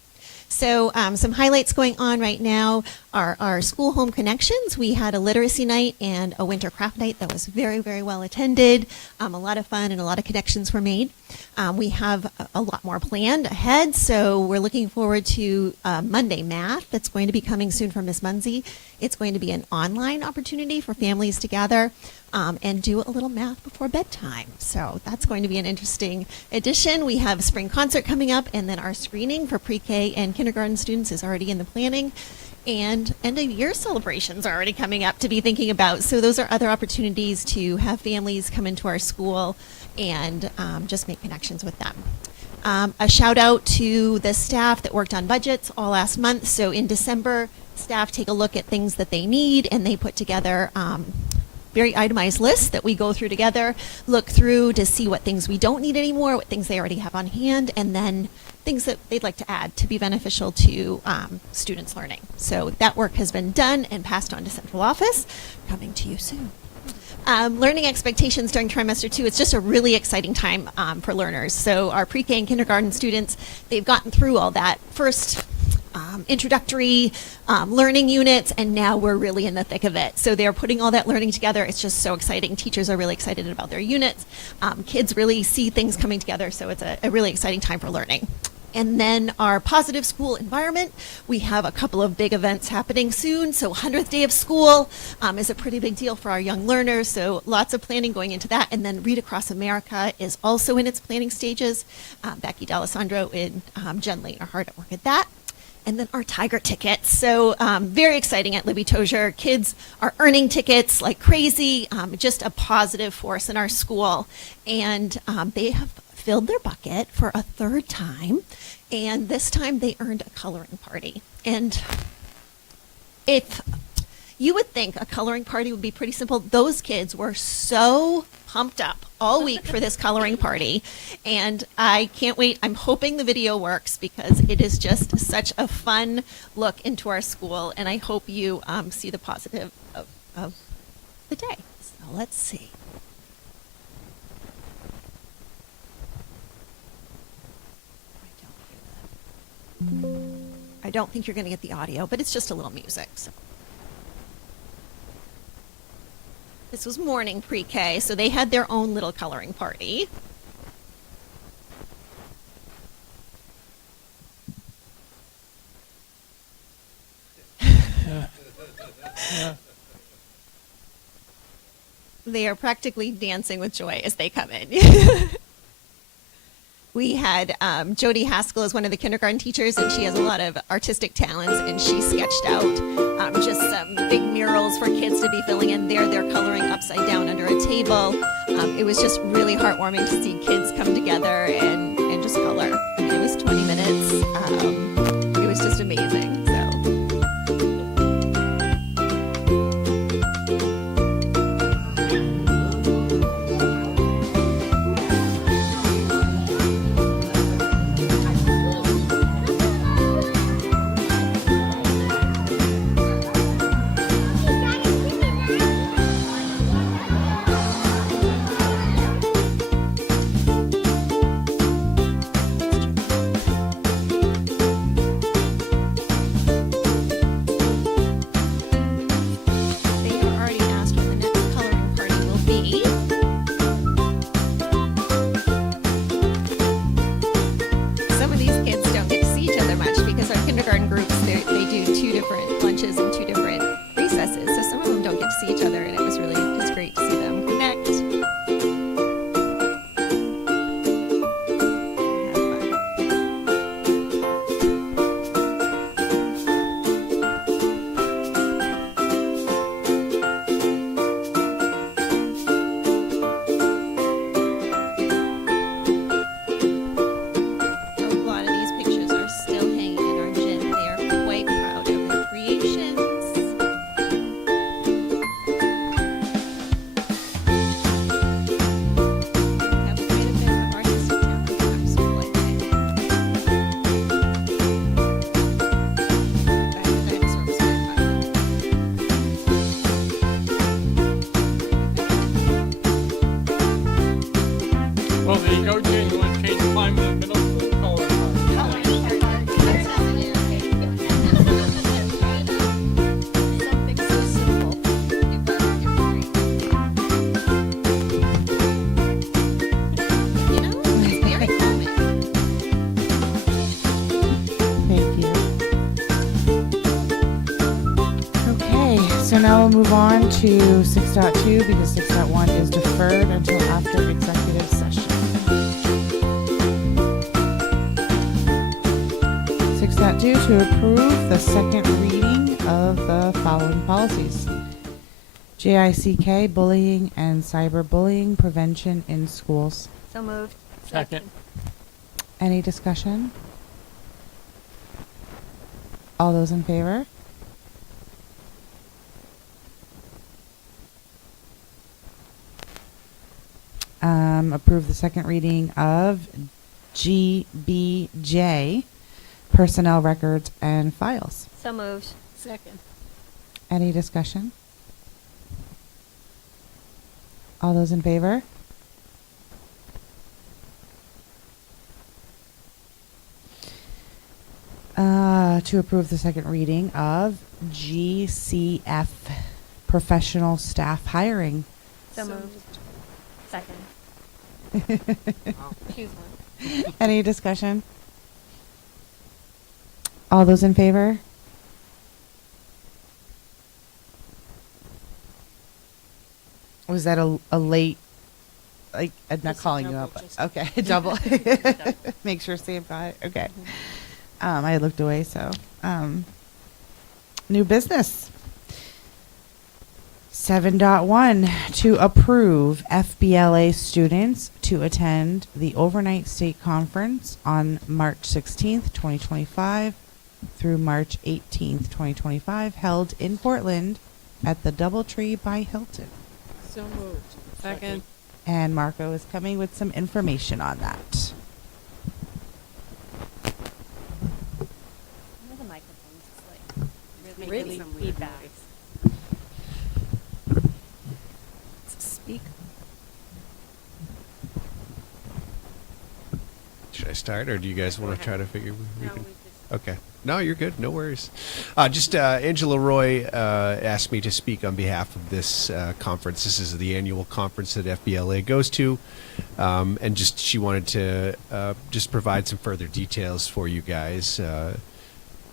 So some highlights going on right now are our school home connections. We had a literacy night and a winter craft night that was very, very well attended. A lot of fun and a lot of connections were made. We have a lot more planned ahead, so we're looking forward to Monday Math that's going to be coming soon from Ms. Munzie. It's going to be an online opportunity for families to gather and do a little math before bedtime. So that's going to be an interesting addition. We have spring concert coming up, and then our screening for pre-K and kindergarten students is already in the planning. And end of year celebrations are already coming up to be thinking about. So those are other opportunities to have families come into our school and just make connections with them. A shout out to the staff that worked on budgets all last month. So in December, staff take a look at things that they need, and they put together very itemized lists that we go through together, look through to see what things we don't need anymore, what things they already have on hand, and then things that they'd like to add to be beneficial to students' learning. So that work has been done and passed on to central office, coming to you soon. Learning expectations during trimester 2, it's just a really exciting time for learners. So our pre-K and kindergarten students, they've gotten through all that first introductory learning units, and now we're really in the thick of it. So they're putting all that learning together. It's just so exciting. Teachers are really excited about their units. Kids really see things coming together, so it's a really exciting time for learning. And then our positive school environment, we have a couple of big events happening soon. So 100th day of school is a pretty big deal for our young learners. So lots of planning going into that. And then Read Across America is also in its planning stages. Becky D'Alessandro and Jen Lane are hard at work at that. And then our Tiger tickets. So very exciting at Libby Tozier. Kids are earning tickets like crazy. Just a positive force in our school. And they have filled their bucket for a third time, and this time they earned a coloring party. And if you would think a coloring party would be pretty simple, those kids were so pumped up all week for this coloring party, and I can't wait. I'm hoping the video works because it is just such a fun look into our school, and I hope you see the positive of the day. So let's see. I don't think you're going to get the audio, but it's just a little music. So. This was morning pre-K, so they had their own little coloring party. They are practically dancing with joy as they come in. We had Jody Haskell is one of the kindergarten teachers, and she has a lot of artistic talents, and she sketched out just some big murals for kids to be filling in. They're coloring upside down under a table. It was just really heartwarming to see kids come together and just color. I mean, it was 20 minutes. It was just amazing. So. Well, there you go, Jen. You want to change the climate of middle school color? Thank you. Okay, so now we'll move on to 6.2 because 6.1 is deferred until after executive session. 6.2 to approve the second reading of the following policies. JICK, bullying and cyberbullying prevention in schools. So moved. Second. Any discussion? All those in favor? Approve the second reading of GBJ, personnel records and files. So moved. Second. Any discussion? All those in favor? To approve the second reading of GCF professional staff hiring. So moved. Second. Choose one. Any discussion? All those in favor? Was that a late, like, I'm not Just a calling you double, up, but, just- okay, double. Make sure Sam got it, okay. I looked away, so, new business. 7.1, to approve FBLA students to attend the overnight state conference on March 16th, 2025 through March 18th, 2025, held in Portland at the Doubletree by Hilton. So moved. Second. And Marco is coming with some information on that. The microphone's just like Making really some weird feedback. noise. Speak. Should I start, or do you guys want to try to figure? we No, can- we just- Okay. No, you're good. No worries. Just Angela Roy asked me to speak on behalf of this conference. This is the annual conference that FBLA goes to, and just she wanted to just provide some further details for you guys.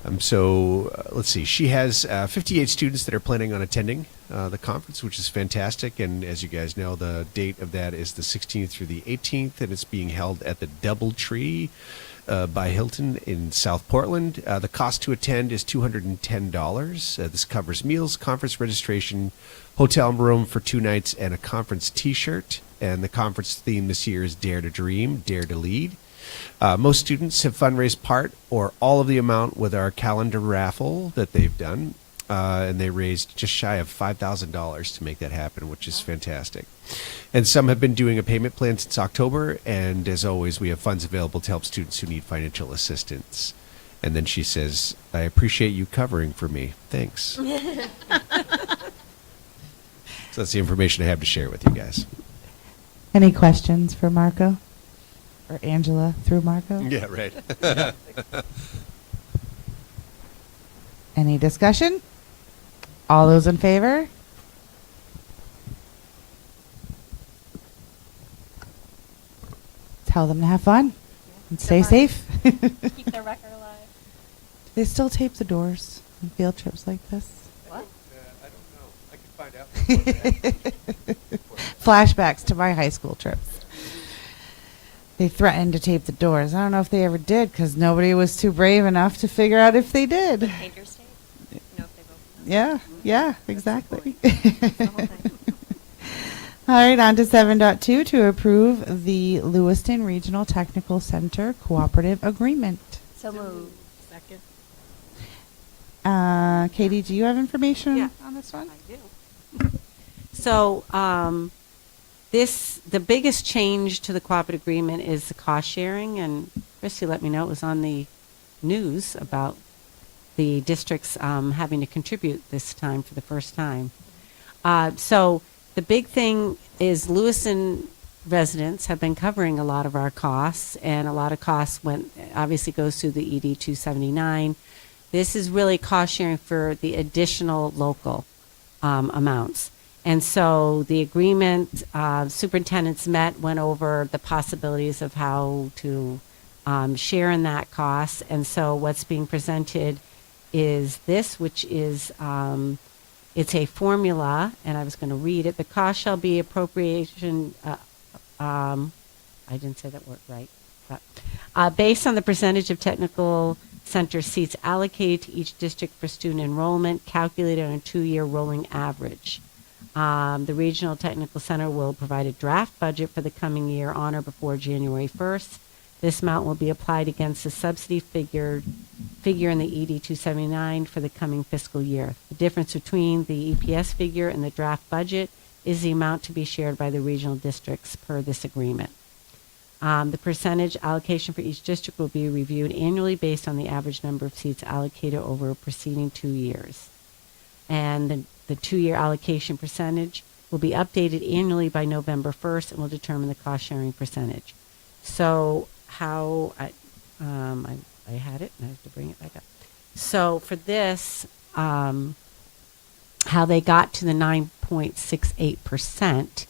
Let's see. She has 58 students that are planning on attending the conference, which is fantastic. And as you guys know, the date of that is the 16th through the 18th, and it's being held at the Doubletree by Hilton in South Portland. The cost to attend is $210. This covers meals, conference registration, hotel room for 2 nights, and a conference T-shirt. And the conference theme this year is Dare to Dream, Dare to Lead. Most students have fundraised part or all of the amount with our calendar raffle that they've done. And they raised just shy of $5,000 to make that happen, which is fantastic. And some have been doing a payment plan since October, and as always, we have funds available to help students who need financial assistance. And then she says, I appreciate you covering for me. Thanks. So that's the information I have to share with you guys. Any questions for Marco? Or Angela through Marco? Yeah, right. Any discussion? All those in favor? Tell them to have fun and stay fun. safe. Do Keep their record alive. they still tape the doors on field trips like this? What? I don't know. I can find out. Flashbacks to my high school trips. They threatened to tape the doors. I don't know if they ever did because nobody was too brave enough to figure out if they did. Painter's tape? You know if they've opened Yeah, yeah, exactly. the whole thing. All right, on to 7.2 to approve the Lewiston Regional Technical Center Cooperative Agreement. So moved. Second. Katie, do you have information Yeah. on this one? I do. So, the biggest change to the cooperative agreement is the cost sharing, and Christy let me know it was on the news about the districts having to contribute this time for the first time. So the big thing is Lewiston residents have been covering a lot of our costs, and a lot of costs obviously goes through the ED 279. This is really cost sharing for the additional local amounts. And so the agreement, superintendents went over the possibilities of how to share in that cost. And so what's being presented is this, which is, it's a formula, and I was going to read it. The cost shall be appropriation, I didn't say that word right, but based on the percentage of technical center seats allocated to each district for student enrollment, calculated on a 2-year rolling average. The Regional Technical Center will provide a draft budget for the coming year on or before January 1st. This amount will be applied against the subsidy figure in the ED 279 for the coming fiscal year. The difference between the EPS figure and the draft budget is the amount to be shared by the regional districts per this agreement. The percentage allocation for each district will be reviewed annually based on the average number of seats allocated over preceding 2 years. And the 2-year allocation percentage will be updated annually by November 1st and will determine the cost sharing percentage. So how I had it and I have to bring it back up. So for this, how they got to the 9.68%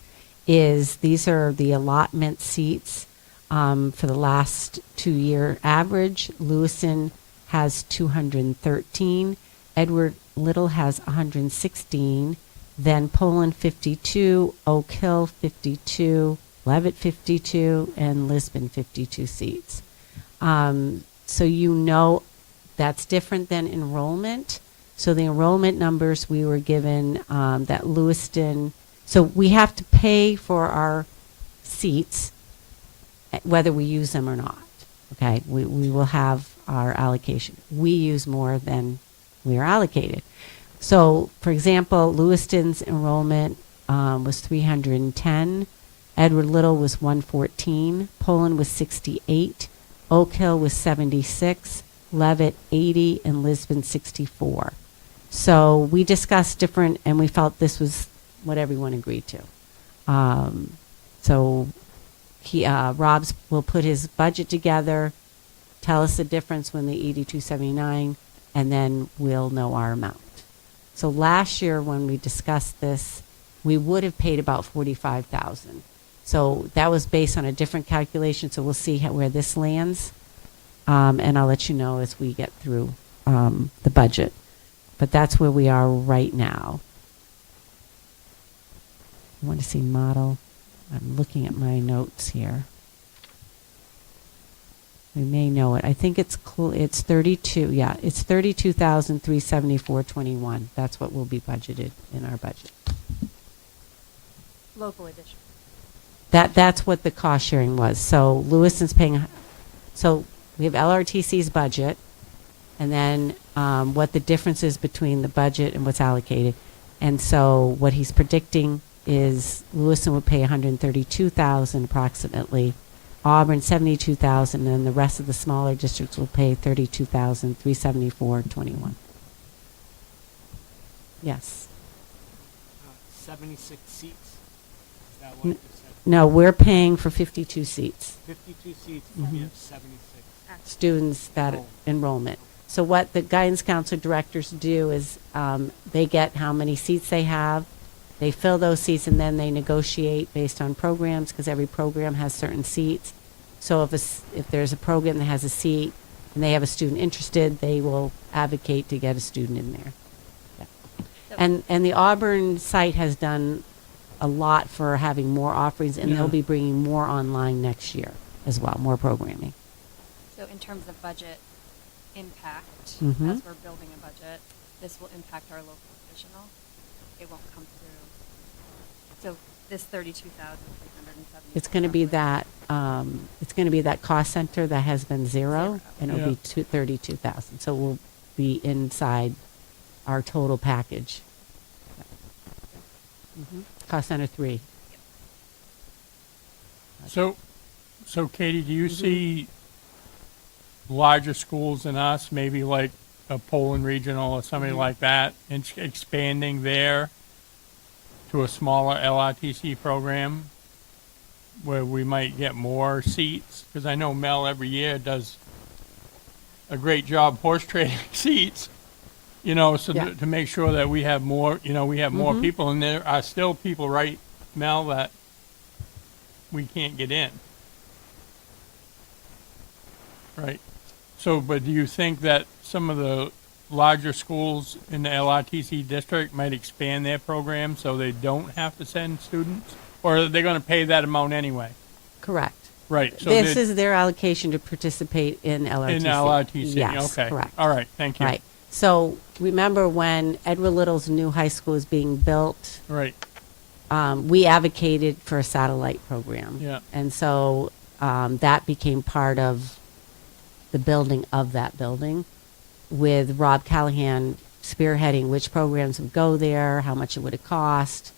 is these are the allotment seats for the last 2-year average. Lewiston has 213. Edward Little has 116. Then Poland 52, Oak Hill 52, Levitt 52, and Lisbon 52 seats. So you know that's different than enrollment. So the enrollment numbers we were given that Lewiston, so we have to pay for our seats whether we use them or not. Okay, we will have our allocation. We use more than we are allocated. So, for example, Lewiston's enrollment was 310. Edward Little was 114. Poland was 68. Oak Hill was 76. Levitt 80, and Lisbon 64. So we discussed different, and we felt this was what everyone agreed to. So Rob's will put his budget together, tell us the difference when the 8279, and then we'll know our amount. So last year when we discussed this, we would have paid about $45,000. So that was based on a different calculation. So we'll see where this lands, and I'll let you know as we get through the budget. But that's where we are right now. I want to see model. I'm looking at my notes here. We may know it. I think it's it's 32. Yeah, it's 32,374.21. That's what will be budgeted in our budget. Local edition. That's what the cost sharing was. So Lewiston's paying. So we have LRTC's budget, and then what the difference is between the budget and what's allocated. And so what he's predicting is Lewiston would pay $132,000 approximately, Auburn $72,000, and then the rest of the smaller districts will pay $32,374.21. Yes. 76 seats. Is that what you said? No, we're paying for 52 seats. 52 seats. We have 76. Students that enrollment. So what the guidance counselor directors do is they get how many seats they have, they fill those seats, and then they negotiate based on programs because every program has certain seats. So if there's a program that has a seat and they have a student interested, they will advocate to get a student in there. Yeah. And the Auburn site has done a lot for having more offerings, and they'll be bringing more online next year as well, more programming. So in terms of budget impact, Mhm. as we're building a budget, this will impact our local additional. It won't come through. So this 32,370. It's going to be that. It's going to be that cost center that has been zero, and it'll be 32,000. So we'll be inside our total package. Cost center 3. So Katie, do you see larger schools than us, maybe like a Poland Regional or something like that, and expanding there to a smaller LRTC program where we might get more seats? Because I know Mel every year does a great job horse trading seats, so to make sure that we have more, we have more people, and there are still people, right, Mel, that we can't get in. Right. So, but do you think that some of the larger schools in the LRTC district might expand their program so they don't have to send students? Or are they going to pay that amount anyway? Correct. Right. So this is their allocation to participate in LRTC. In LRTC. Yes, okay. correct. All right. Thank you. Right. So remember when Edward Little's new high school is being built, Right. we advocated for a satellite program. Yeah. And so that became part of the building of that building, with Rob Callahan spearheading which programs would go there, how much it would have cost.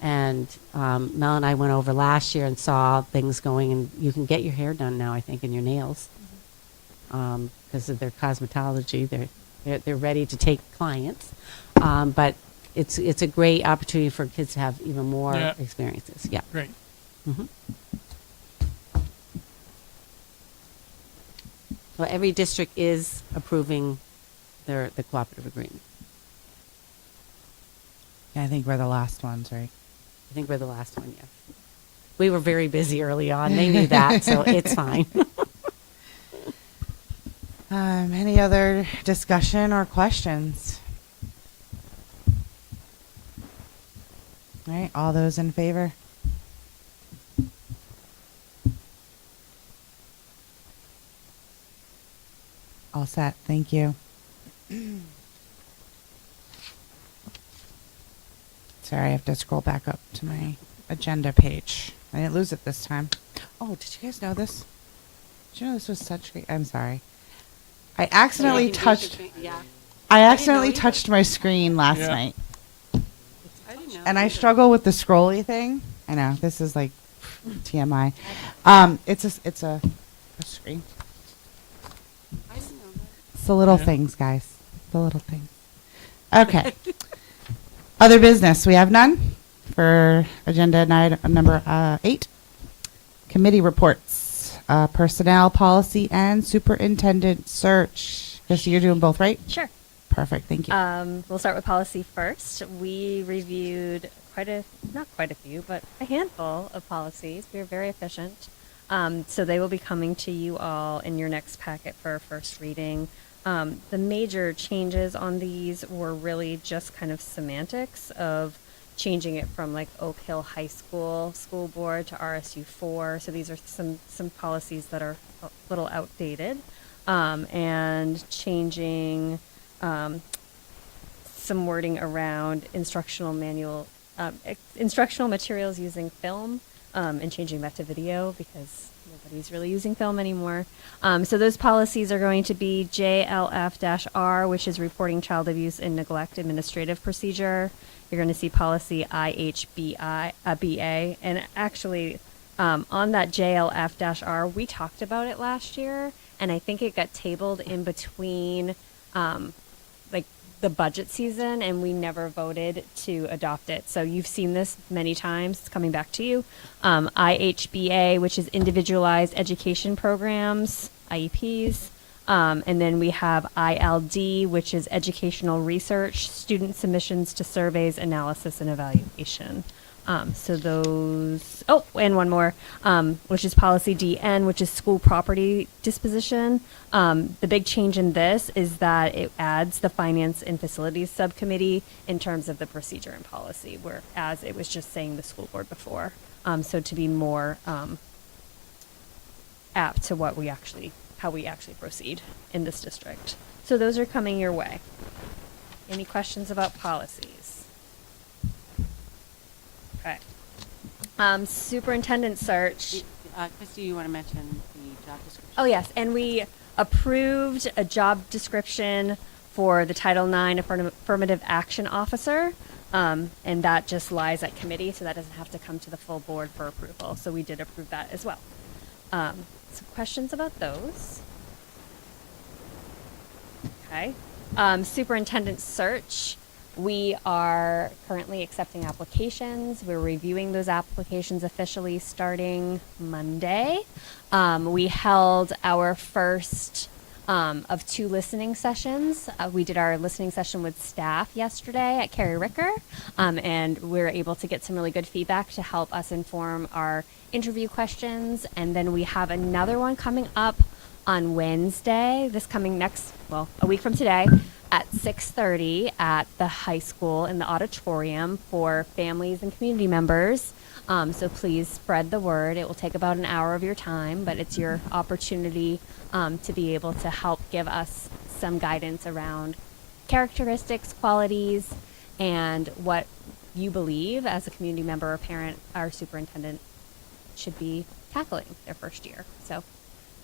And Mel and I went over last year and saw things going, and you can get your hair done now, I think, and your nails, because of their cosmetology. They're ready to take clients, but it's a great opportunity for kids to have even more experiences. Yeah. Great. Well, every district is approving the cooperative agreement. Yeah, I think we're the last ones, right? I think we're the last one, yes. We were very busy early on. They knew that, so it's fine. Any other discussion or questions? All right, all those in favor? All set, thank you. Sorry, I have to scroll back up to my agenda page. I didn't lose it this time. Oh, did you guys know this? Did you know this was such great? I'm sorry. I accidentally touched. Yeah. I know accidentally either. touched my screen last Yeah. night, I didn't know. and I struggle with the scrolly thing. I know this is like TMI. It's a screen. I didn't know that. It's the little Yeah. things, guys. The little things. Okay. Other business. We have none for agenda night number 8. Committee reports. Personnel policy and superintendent search. Chrissy, you're doing both, right? Sure. Perfect. Thank you. We'll start with policy first. We reviewed not quite a few, but a handful of policies. We were very efficient. So they will be coming to you all in your next packet for first reading. The major changes on these were really just kind of semantics of changing it from like Oak Hill High School School Board to RSU 4. So these are some policies that are a little outdated, and changing some wording around instructional materials using film, and changing that to video because nobody's really using film anymore. So those policies are going to be JLF-R, which is reporting child abuse and neglect administrative procedure. You're going to see policy IHBA, and actually on that JLF-R, we talked about it last year, and I think it got tabled in between like the budget season, and we never voted to adopt it. So you've seen this many times. It's coming back to you. IHBA, which is individualized education programs, IEPs. And then we have ILD, which is educational research, student submissions to surveys, analysis, and evaluation. So those, and one more, which is policy DN, which is school property disposition. The big change in this is that it adds the finance and facilities subcommittee in terms of the procedure and policy, whereas it was just saying the school board before. So to be more apt to how we actually proceed in this district. So those are coming your way. Any questions about policies? Okay. Superintendent search. Christy, you want to mention the job description? Oh, yes. And we approved a job description for the Title IX Affirmative Action Officer. And that just lies at committee, so that doesn't have to come to the full board for approval. So we did approve that as well. Some questions about those? Okay. Superintendent search. We are currently accepting applications. We're reviewing those applications officially starting Monday. We held our first of 2 listening sessions. We did our listening session with staff yesterday at Carrie Ricker, and we were able to get some really good feedback to help us inform our interview questions. And then we have another one coming up on Wednesday, a week from today, at 6:30 at the high school in the auditorium for families and community members. So please spread the word. It will take about an hour of your time, but it's your opportunity to be able to help give us some guidance around characteristics, qualities, and what you believe as a community member or parent our superintendent should be tackling their first year. So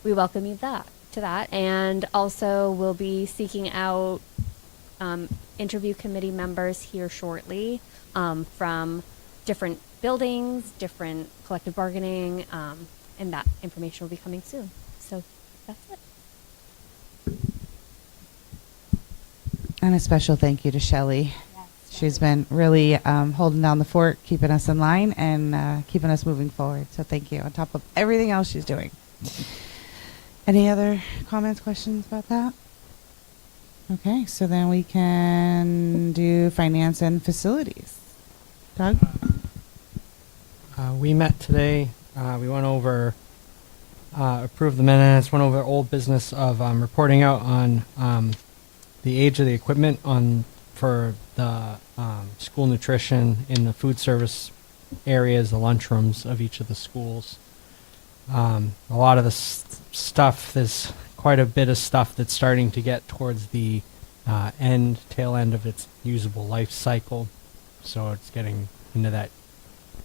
we welcome you to that. And also we'll be seeking out interview committee members here shortly from different buildings, different collective bargaining, and that information will be coming soon. So that's it. And a special thank you to Shelley. She's been really holding down the fort, keeping us in line, and keeping us moving forward. So thank you, on top of everything else she's doing. Any other comments, questions about that? Okay, so then we can do finance and facilities. Doug? We met today. We went over, approved the minutes, went over old business of reporting out on the age of the equipment for the school nutrition in the food service areas, the lunchrooms of each of the schools. A lot of the stuff, there's quite a bit of stuff that's starting to get towards the tail end of its usable life cycle. So it's getting into that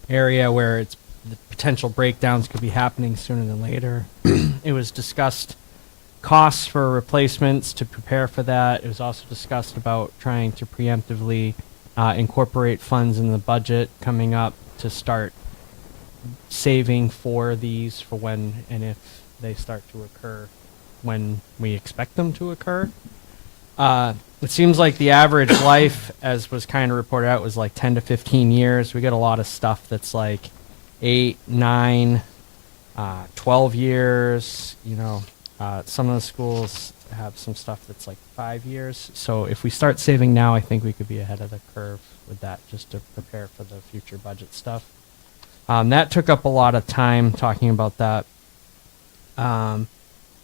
area where the potential breakdowns could be happening sooner than later. It was discussed costs for replacements to prepare for that. It was also discussed about trying to preemptively incorporate funds in the budget coming up to start saving for these for when and if they start to occur, when we expect them to occur. It seems like the average life, as was kind of reported out, was like 10 to 15 years. We get a lot of stuff that's like 8, 9, 12 years. Some of the schools have some stuff that's like 5 years. So if we start saving now, I think we could be ahead of the curve with that, just to prepare for the future budget stuff. That took up a lot of time talking about that.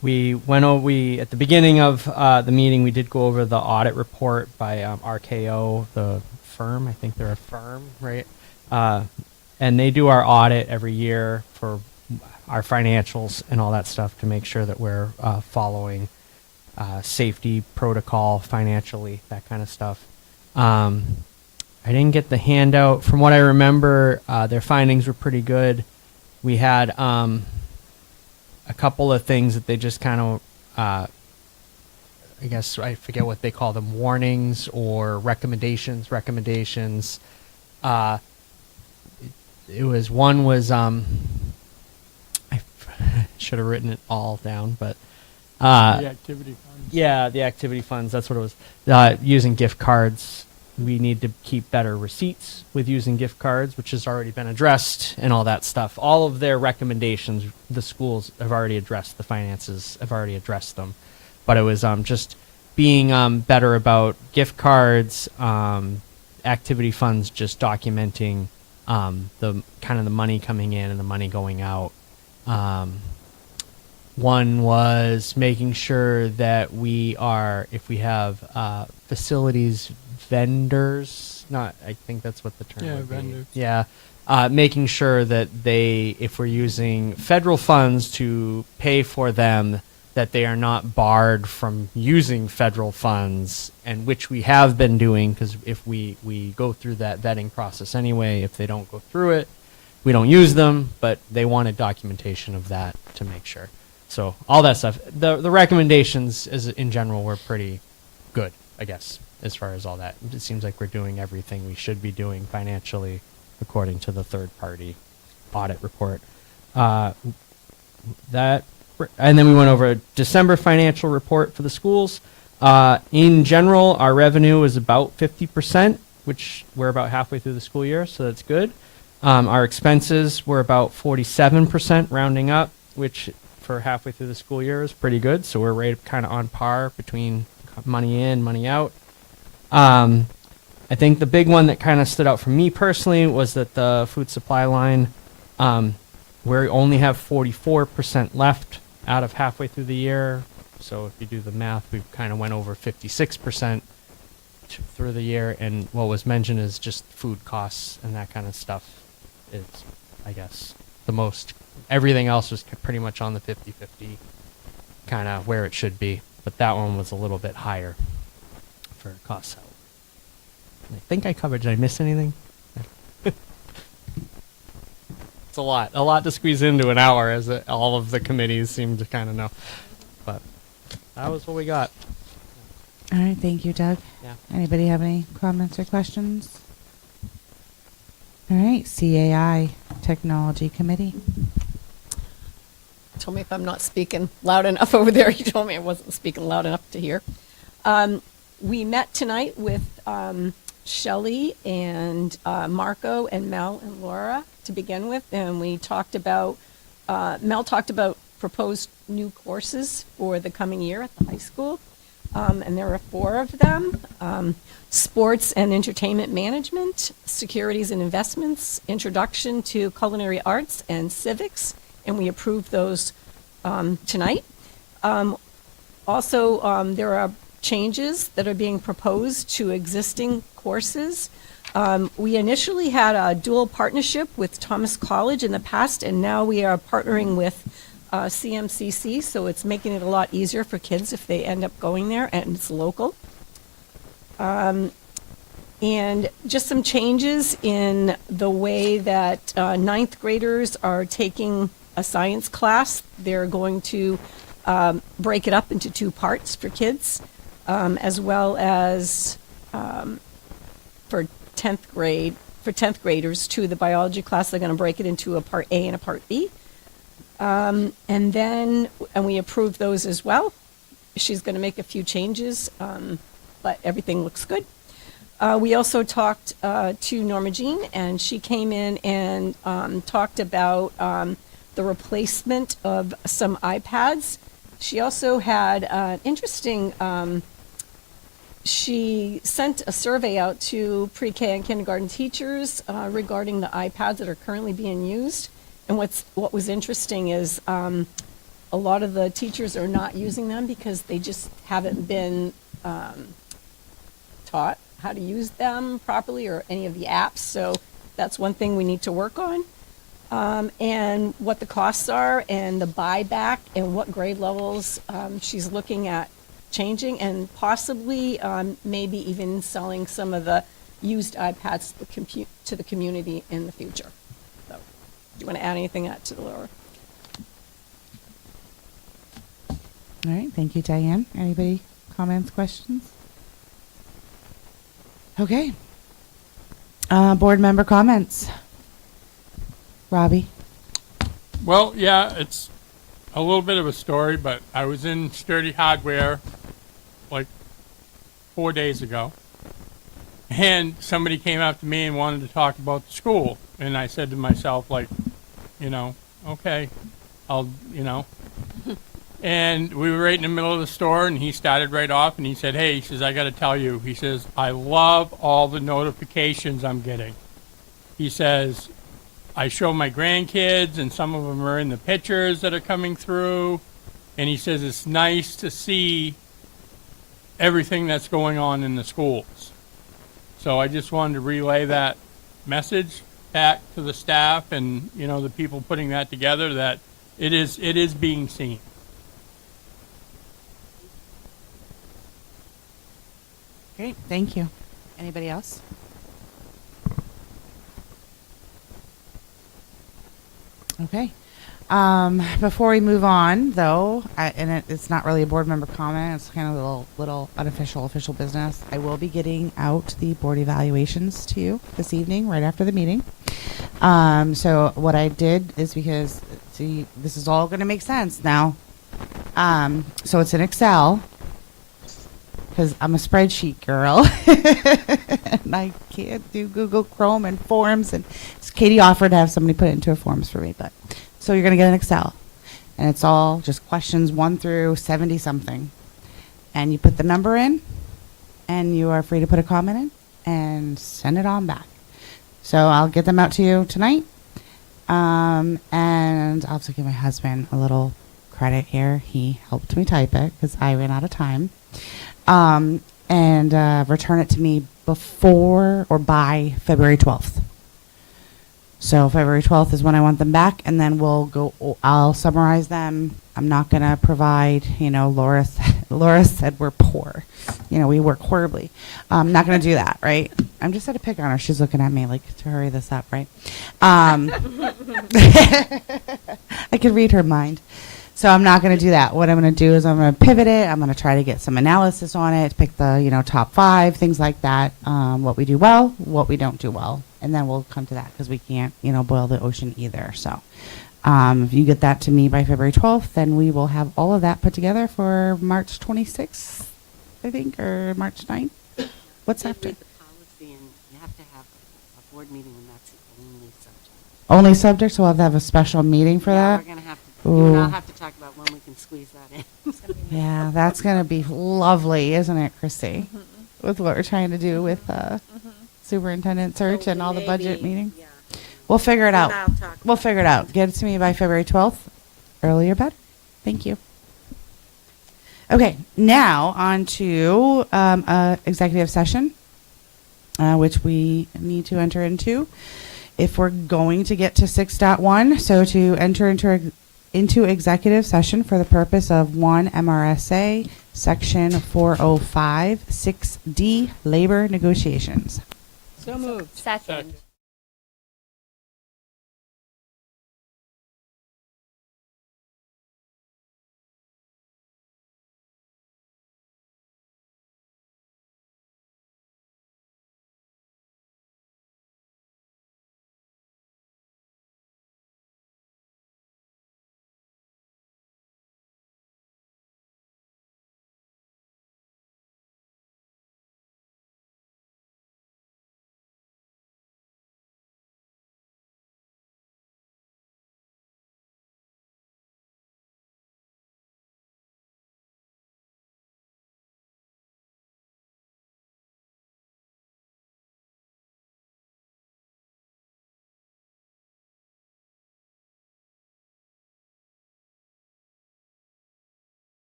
We at the beginning of the meeting, we did go over the audit report by RKO, the firm. I think they're a firm, right? And they do our audit every year for our financials and all that stuff to make sure that we're following safety protocol financially, that kind of stuff. I didn't get the handout. From what I remember, their findings were pretty good. We had a couple of things that they just kind of, I guess I forget what they call them, warnings or recommendations. It was one was I should have written it all down, but The activity funds. yeah, the activity funds. That's what it was. Using gift cards. We need to keep better receipts with using gift cards, which has already been addressed, and all that stuff. All of their recommendations, the schools have already addressed. The finances have already addressed them. But it was just being better about gift cards, activity funds, just documenting the kind of the money coming in and the money going out. One was making sure that we are, if we have facilities vendors, I think that's what the term would be. Vendors. Yeah, making sure that if we're using federal funds to pay for them, that they are not barred from using federal funds, and which we have been doing, because if we go through that vetting process anyway, if they don't go through it, we don't use them, but they wanted documentation of that to make sure. So all that stuff. The recommendations in general were pretty good, I guess, as far as all that. It seems like we're doing everything we should be doing financially according to the third-party audit report. And then we went over a December financial report for the schools. In general, our revenue is about 50%, which we're about halfway through the school year, so that's good. Our expenses were about 47%, rounding up, which for halfway through the school year is pretty good. So we're right kind of on par between money in, money out. I think the big one that kind of stood out for me personally was that the food supply line, we only have 44% left out of halfway through the year. So if you do the math, we kind of went over 56% through the year. And what was mentioned is just food costs and that kind of stuff is, I guess, the most. Everything else was pretty much on the 50-50, kind of where it should be. But that one was a little bit higher for cost out. I think I covered. Did I miss anything? It's a lot to squeeze into an hour, as all of the committees seem to kind of know. But that was what we got. All right, thank you, Doug. Yeah. Anybody have any comments or questions? All right, CAI, Technology Committee. Tell me if I'm not speaking loud enough over there. You told me I wasn't speaking loud enough to hear. We met tonight with Shelley and Marco and Mel and Laura to begin with, and we talked about, Mel talked about proposed new courses for the coming year at the high school. and there are 4 of them. Sports and entertainment management, securities and investments, introduction to culinary arts and civics, and we approved those tonight. Also, there are changes that are being proposed to existing courses. We initially had a dual partnership with Thomas College in the past, and now we are partnering with CMCC, so it's making it a lot easier for kids if they end up going there, and it's local. And just some changes in the way that ninth graders are taking a science class. They're going to break it up into 2 parts for kids, as well as for 10th grade. For 10th graders, too, the biology class, they're going to break it into a part A and a part B. And we approved those as well. She's going to make a few changes, but everything looks good. We also talked to Norma Jean, and she came in and talked about the replacement of some iPads. She also had an interesting, she sent a survey out to pre-K and kindergarten teachers regarding the iPads that are currently being used. And what was interesting is a lot of the teachers are not using them because they just haven't been taught how to use them properly or any of the apps. So that's one thing we need to work on. And what the costs are and the buyback and what grade levels she's looking at changing, and possibly maybe even selling some of the used iPads to the community in the future. So, do you want to add anything to the Laura? All right, thank you, Diane. Anybody comments, questions? Okay. Board member comments. Robbie? Well, yeah, it's a little bit of a story, but I was in Sturdy Hardware like 4 days ago, and somebody came up to me and wanted to talk about the school, and I said to myself, like, okay, I'll. And we were right in the middle of the store, and he started right off, and he said, hey, he says, I got to tell you, he says, I love all the notifications I'm getting. He says, I show my grandkids, and some of them are in the pictures that are coming through, and he says it's nice to see everything that's going on in the schools. So I just wanted to relay that message back to the staff and, the people putting that together, that it is being seen. Great, thank you. Anybody else? Okay. Before we move on, though, it's not really a board member comment. It's kind of a little unofficial, official business. I will be getting out the board evaluations to you this evening, right after the meeting. So what I did is because, see, this is all going to make sense now. So it's in Excel, because I'm a spreadsheet girl, and I can't do Google Chrome and Forms. And Katie offered to have somebody put it into a Forms for me, but so you're gonna get an Excel, and it's all just questions 1 through 70 something, and you put the number in, and you are free to put a comment in and send it on back. So I'll get them out to you tonight, and I'll also give my husband a little credit here. He helped me type it because I ran out of time. And return it to me before or by February 12th. So February 12th is when I want them back, and then I'll summarize them. I'm not going to provide, Laura said we're poor. We work horribly. I'm not going to do that, right? I'm just going to pick on her. She's looking at me like to hurry this up, right? I could read her mind. So I'm not going to do that. What I'm going to do is I'm going to pivot it. I'm going to try to get some analysis on it, pick the, top 5, things like that, what we do well, what we don't do well. And then we'll come to that because we can't, boil the ocean either. So if you get that to me by February 12th, then we will have all of that put together for March 26th, I think, or March 9th. What's after? The policy, and you have to have a board meeting when that's the only subject. Only subject, so we'll have to have a special meeting for that? We're going to have to. You and I'll have to talk about when we can squeeze that in. Yeah, that's going to be lovely, isn't it, Christy? With what we're trying to do with superintendent search and all the budget meetings. Yeah. We'll figure it out. I'll talk. We'll figure it out. Get it to me by February 12th. Earlier better. Thank you. Okay, now on to executive session, which we need to enter into if we're going to get to 6.1. So to enter into executive session for the purpose of 1 MRSA Section 405 6D labor negotiations. So moved. Second.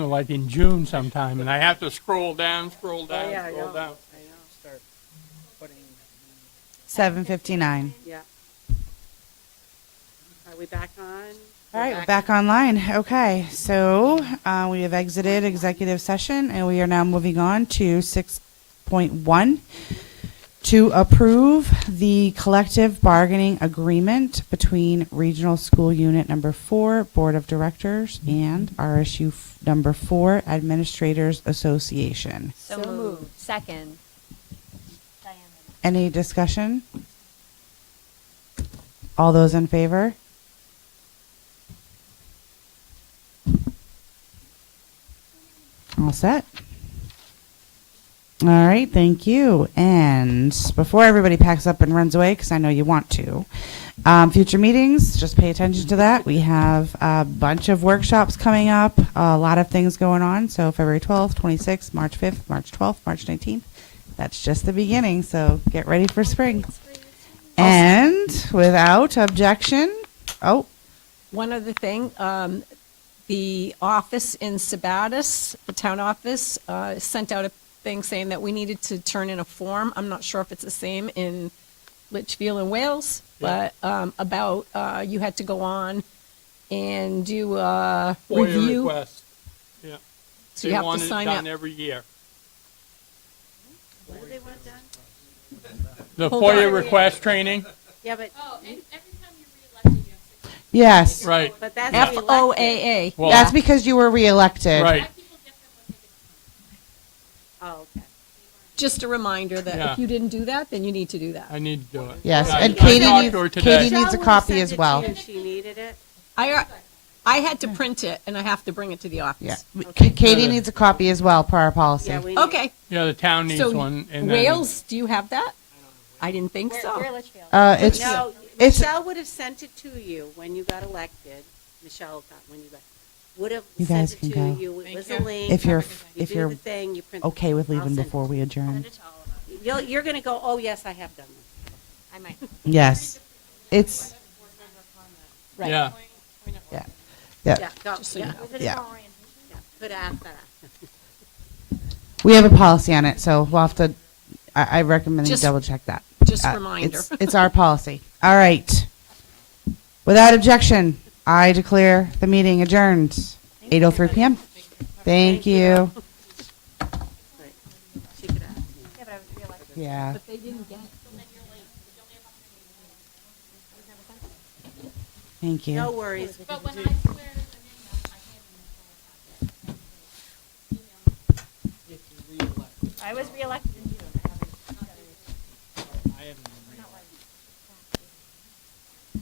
like in June sometime, and I have to scroll down, scroll down, yeah, I scroll know. down. Start putting 7:59. Yeah. Are we back on? All right, we're back online. Okay, so we have exited executive session, and we are now moving on to 6.1 to approve the collective bargaining agreement between Regional School Unit Number 4 Board of Directors and RSU Number 4 Administrators Association. So moved. Second. Any discussion? All those in favor? All set. All right, thank you. And before everybody packs up and runs away, because I know you want to, future meetings, just pay attention to that. We have a bunch of workshops coming up, a lot of things going on. So February 12th, 26th, March 5th, March 12th, March 19th. That's just the beginning, so get ready for spring. And without objection, One other thing, the office in Sabatis, the town office, sent out a thing saying that we needed to turn in a form. I'm not sure if it's the same in Litchfield and Wales, but about you had to go on and do a FOIA review. request. Yeah. So They you have to want it sign done up. every year. What do they want done? The Hold FOIA on. request training, Yeah, but, yes. right, but that's FOAA. well, That's because you were reelected. right. Oh, okay. Just a reminder that Yeah. if you didn't do that, then you need to do that. I need to do it. Yes, I- and I Katie talked needs, to her today. Katie needs a Michelle would've copy sent as it well. to you if she needed it. I had to print it and I have to bring it to the office. Yeah. Okay. Katie needs a copy as well per our policy. Yeah, we need. Okay. Yeah, the town needs So one. And then- Wales, do you have that? I didn't think so. It's No, it's Michelle would have sent it to you when you got elected. Michelle got, when you got, would have You sent guys it can to go. you. It was a link. if you're You if do you're the thing, you print. okay with I'll leaving send it. before we adjourn. You're gonna go, oh, yes, I have done this. I might. Yes. It's Right. Yeah, yeah. Yeah, Yeah. go, Just so you yeah. know. Yeah. Yeah, could ask that. We have a policy on it, so we'll have to I recommend you Just- double check that. Just a reminder. It's our policy. All right. Without objection, I declare the meeting adjourned. 8:03 p.m. Thank you. Right. She could ask me. Yeah, but I was reelected. Yeah. But they didn't get it. Thank you. No worries. I was reelected.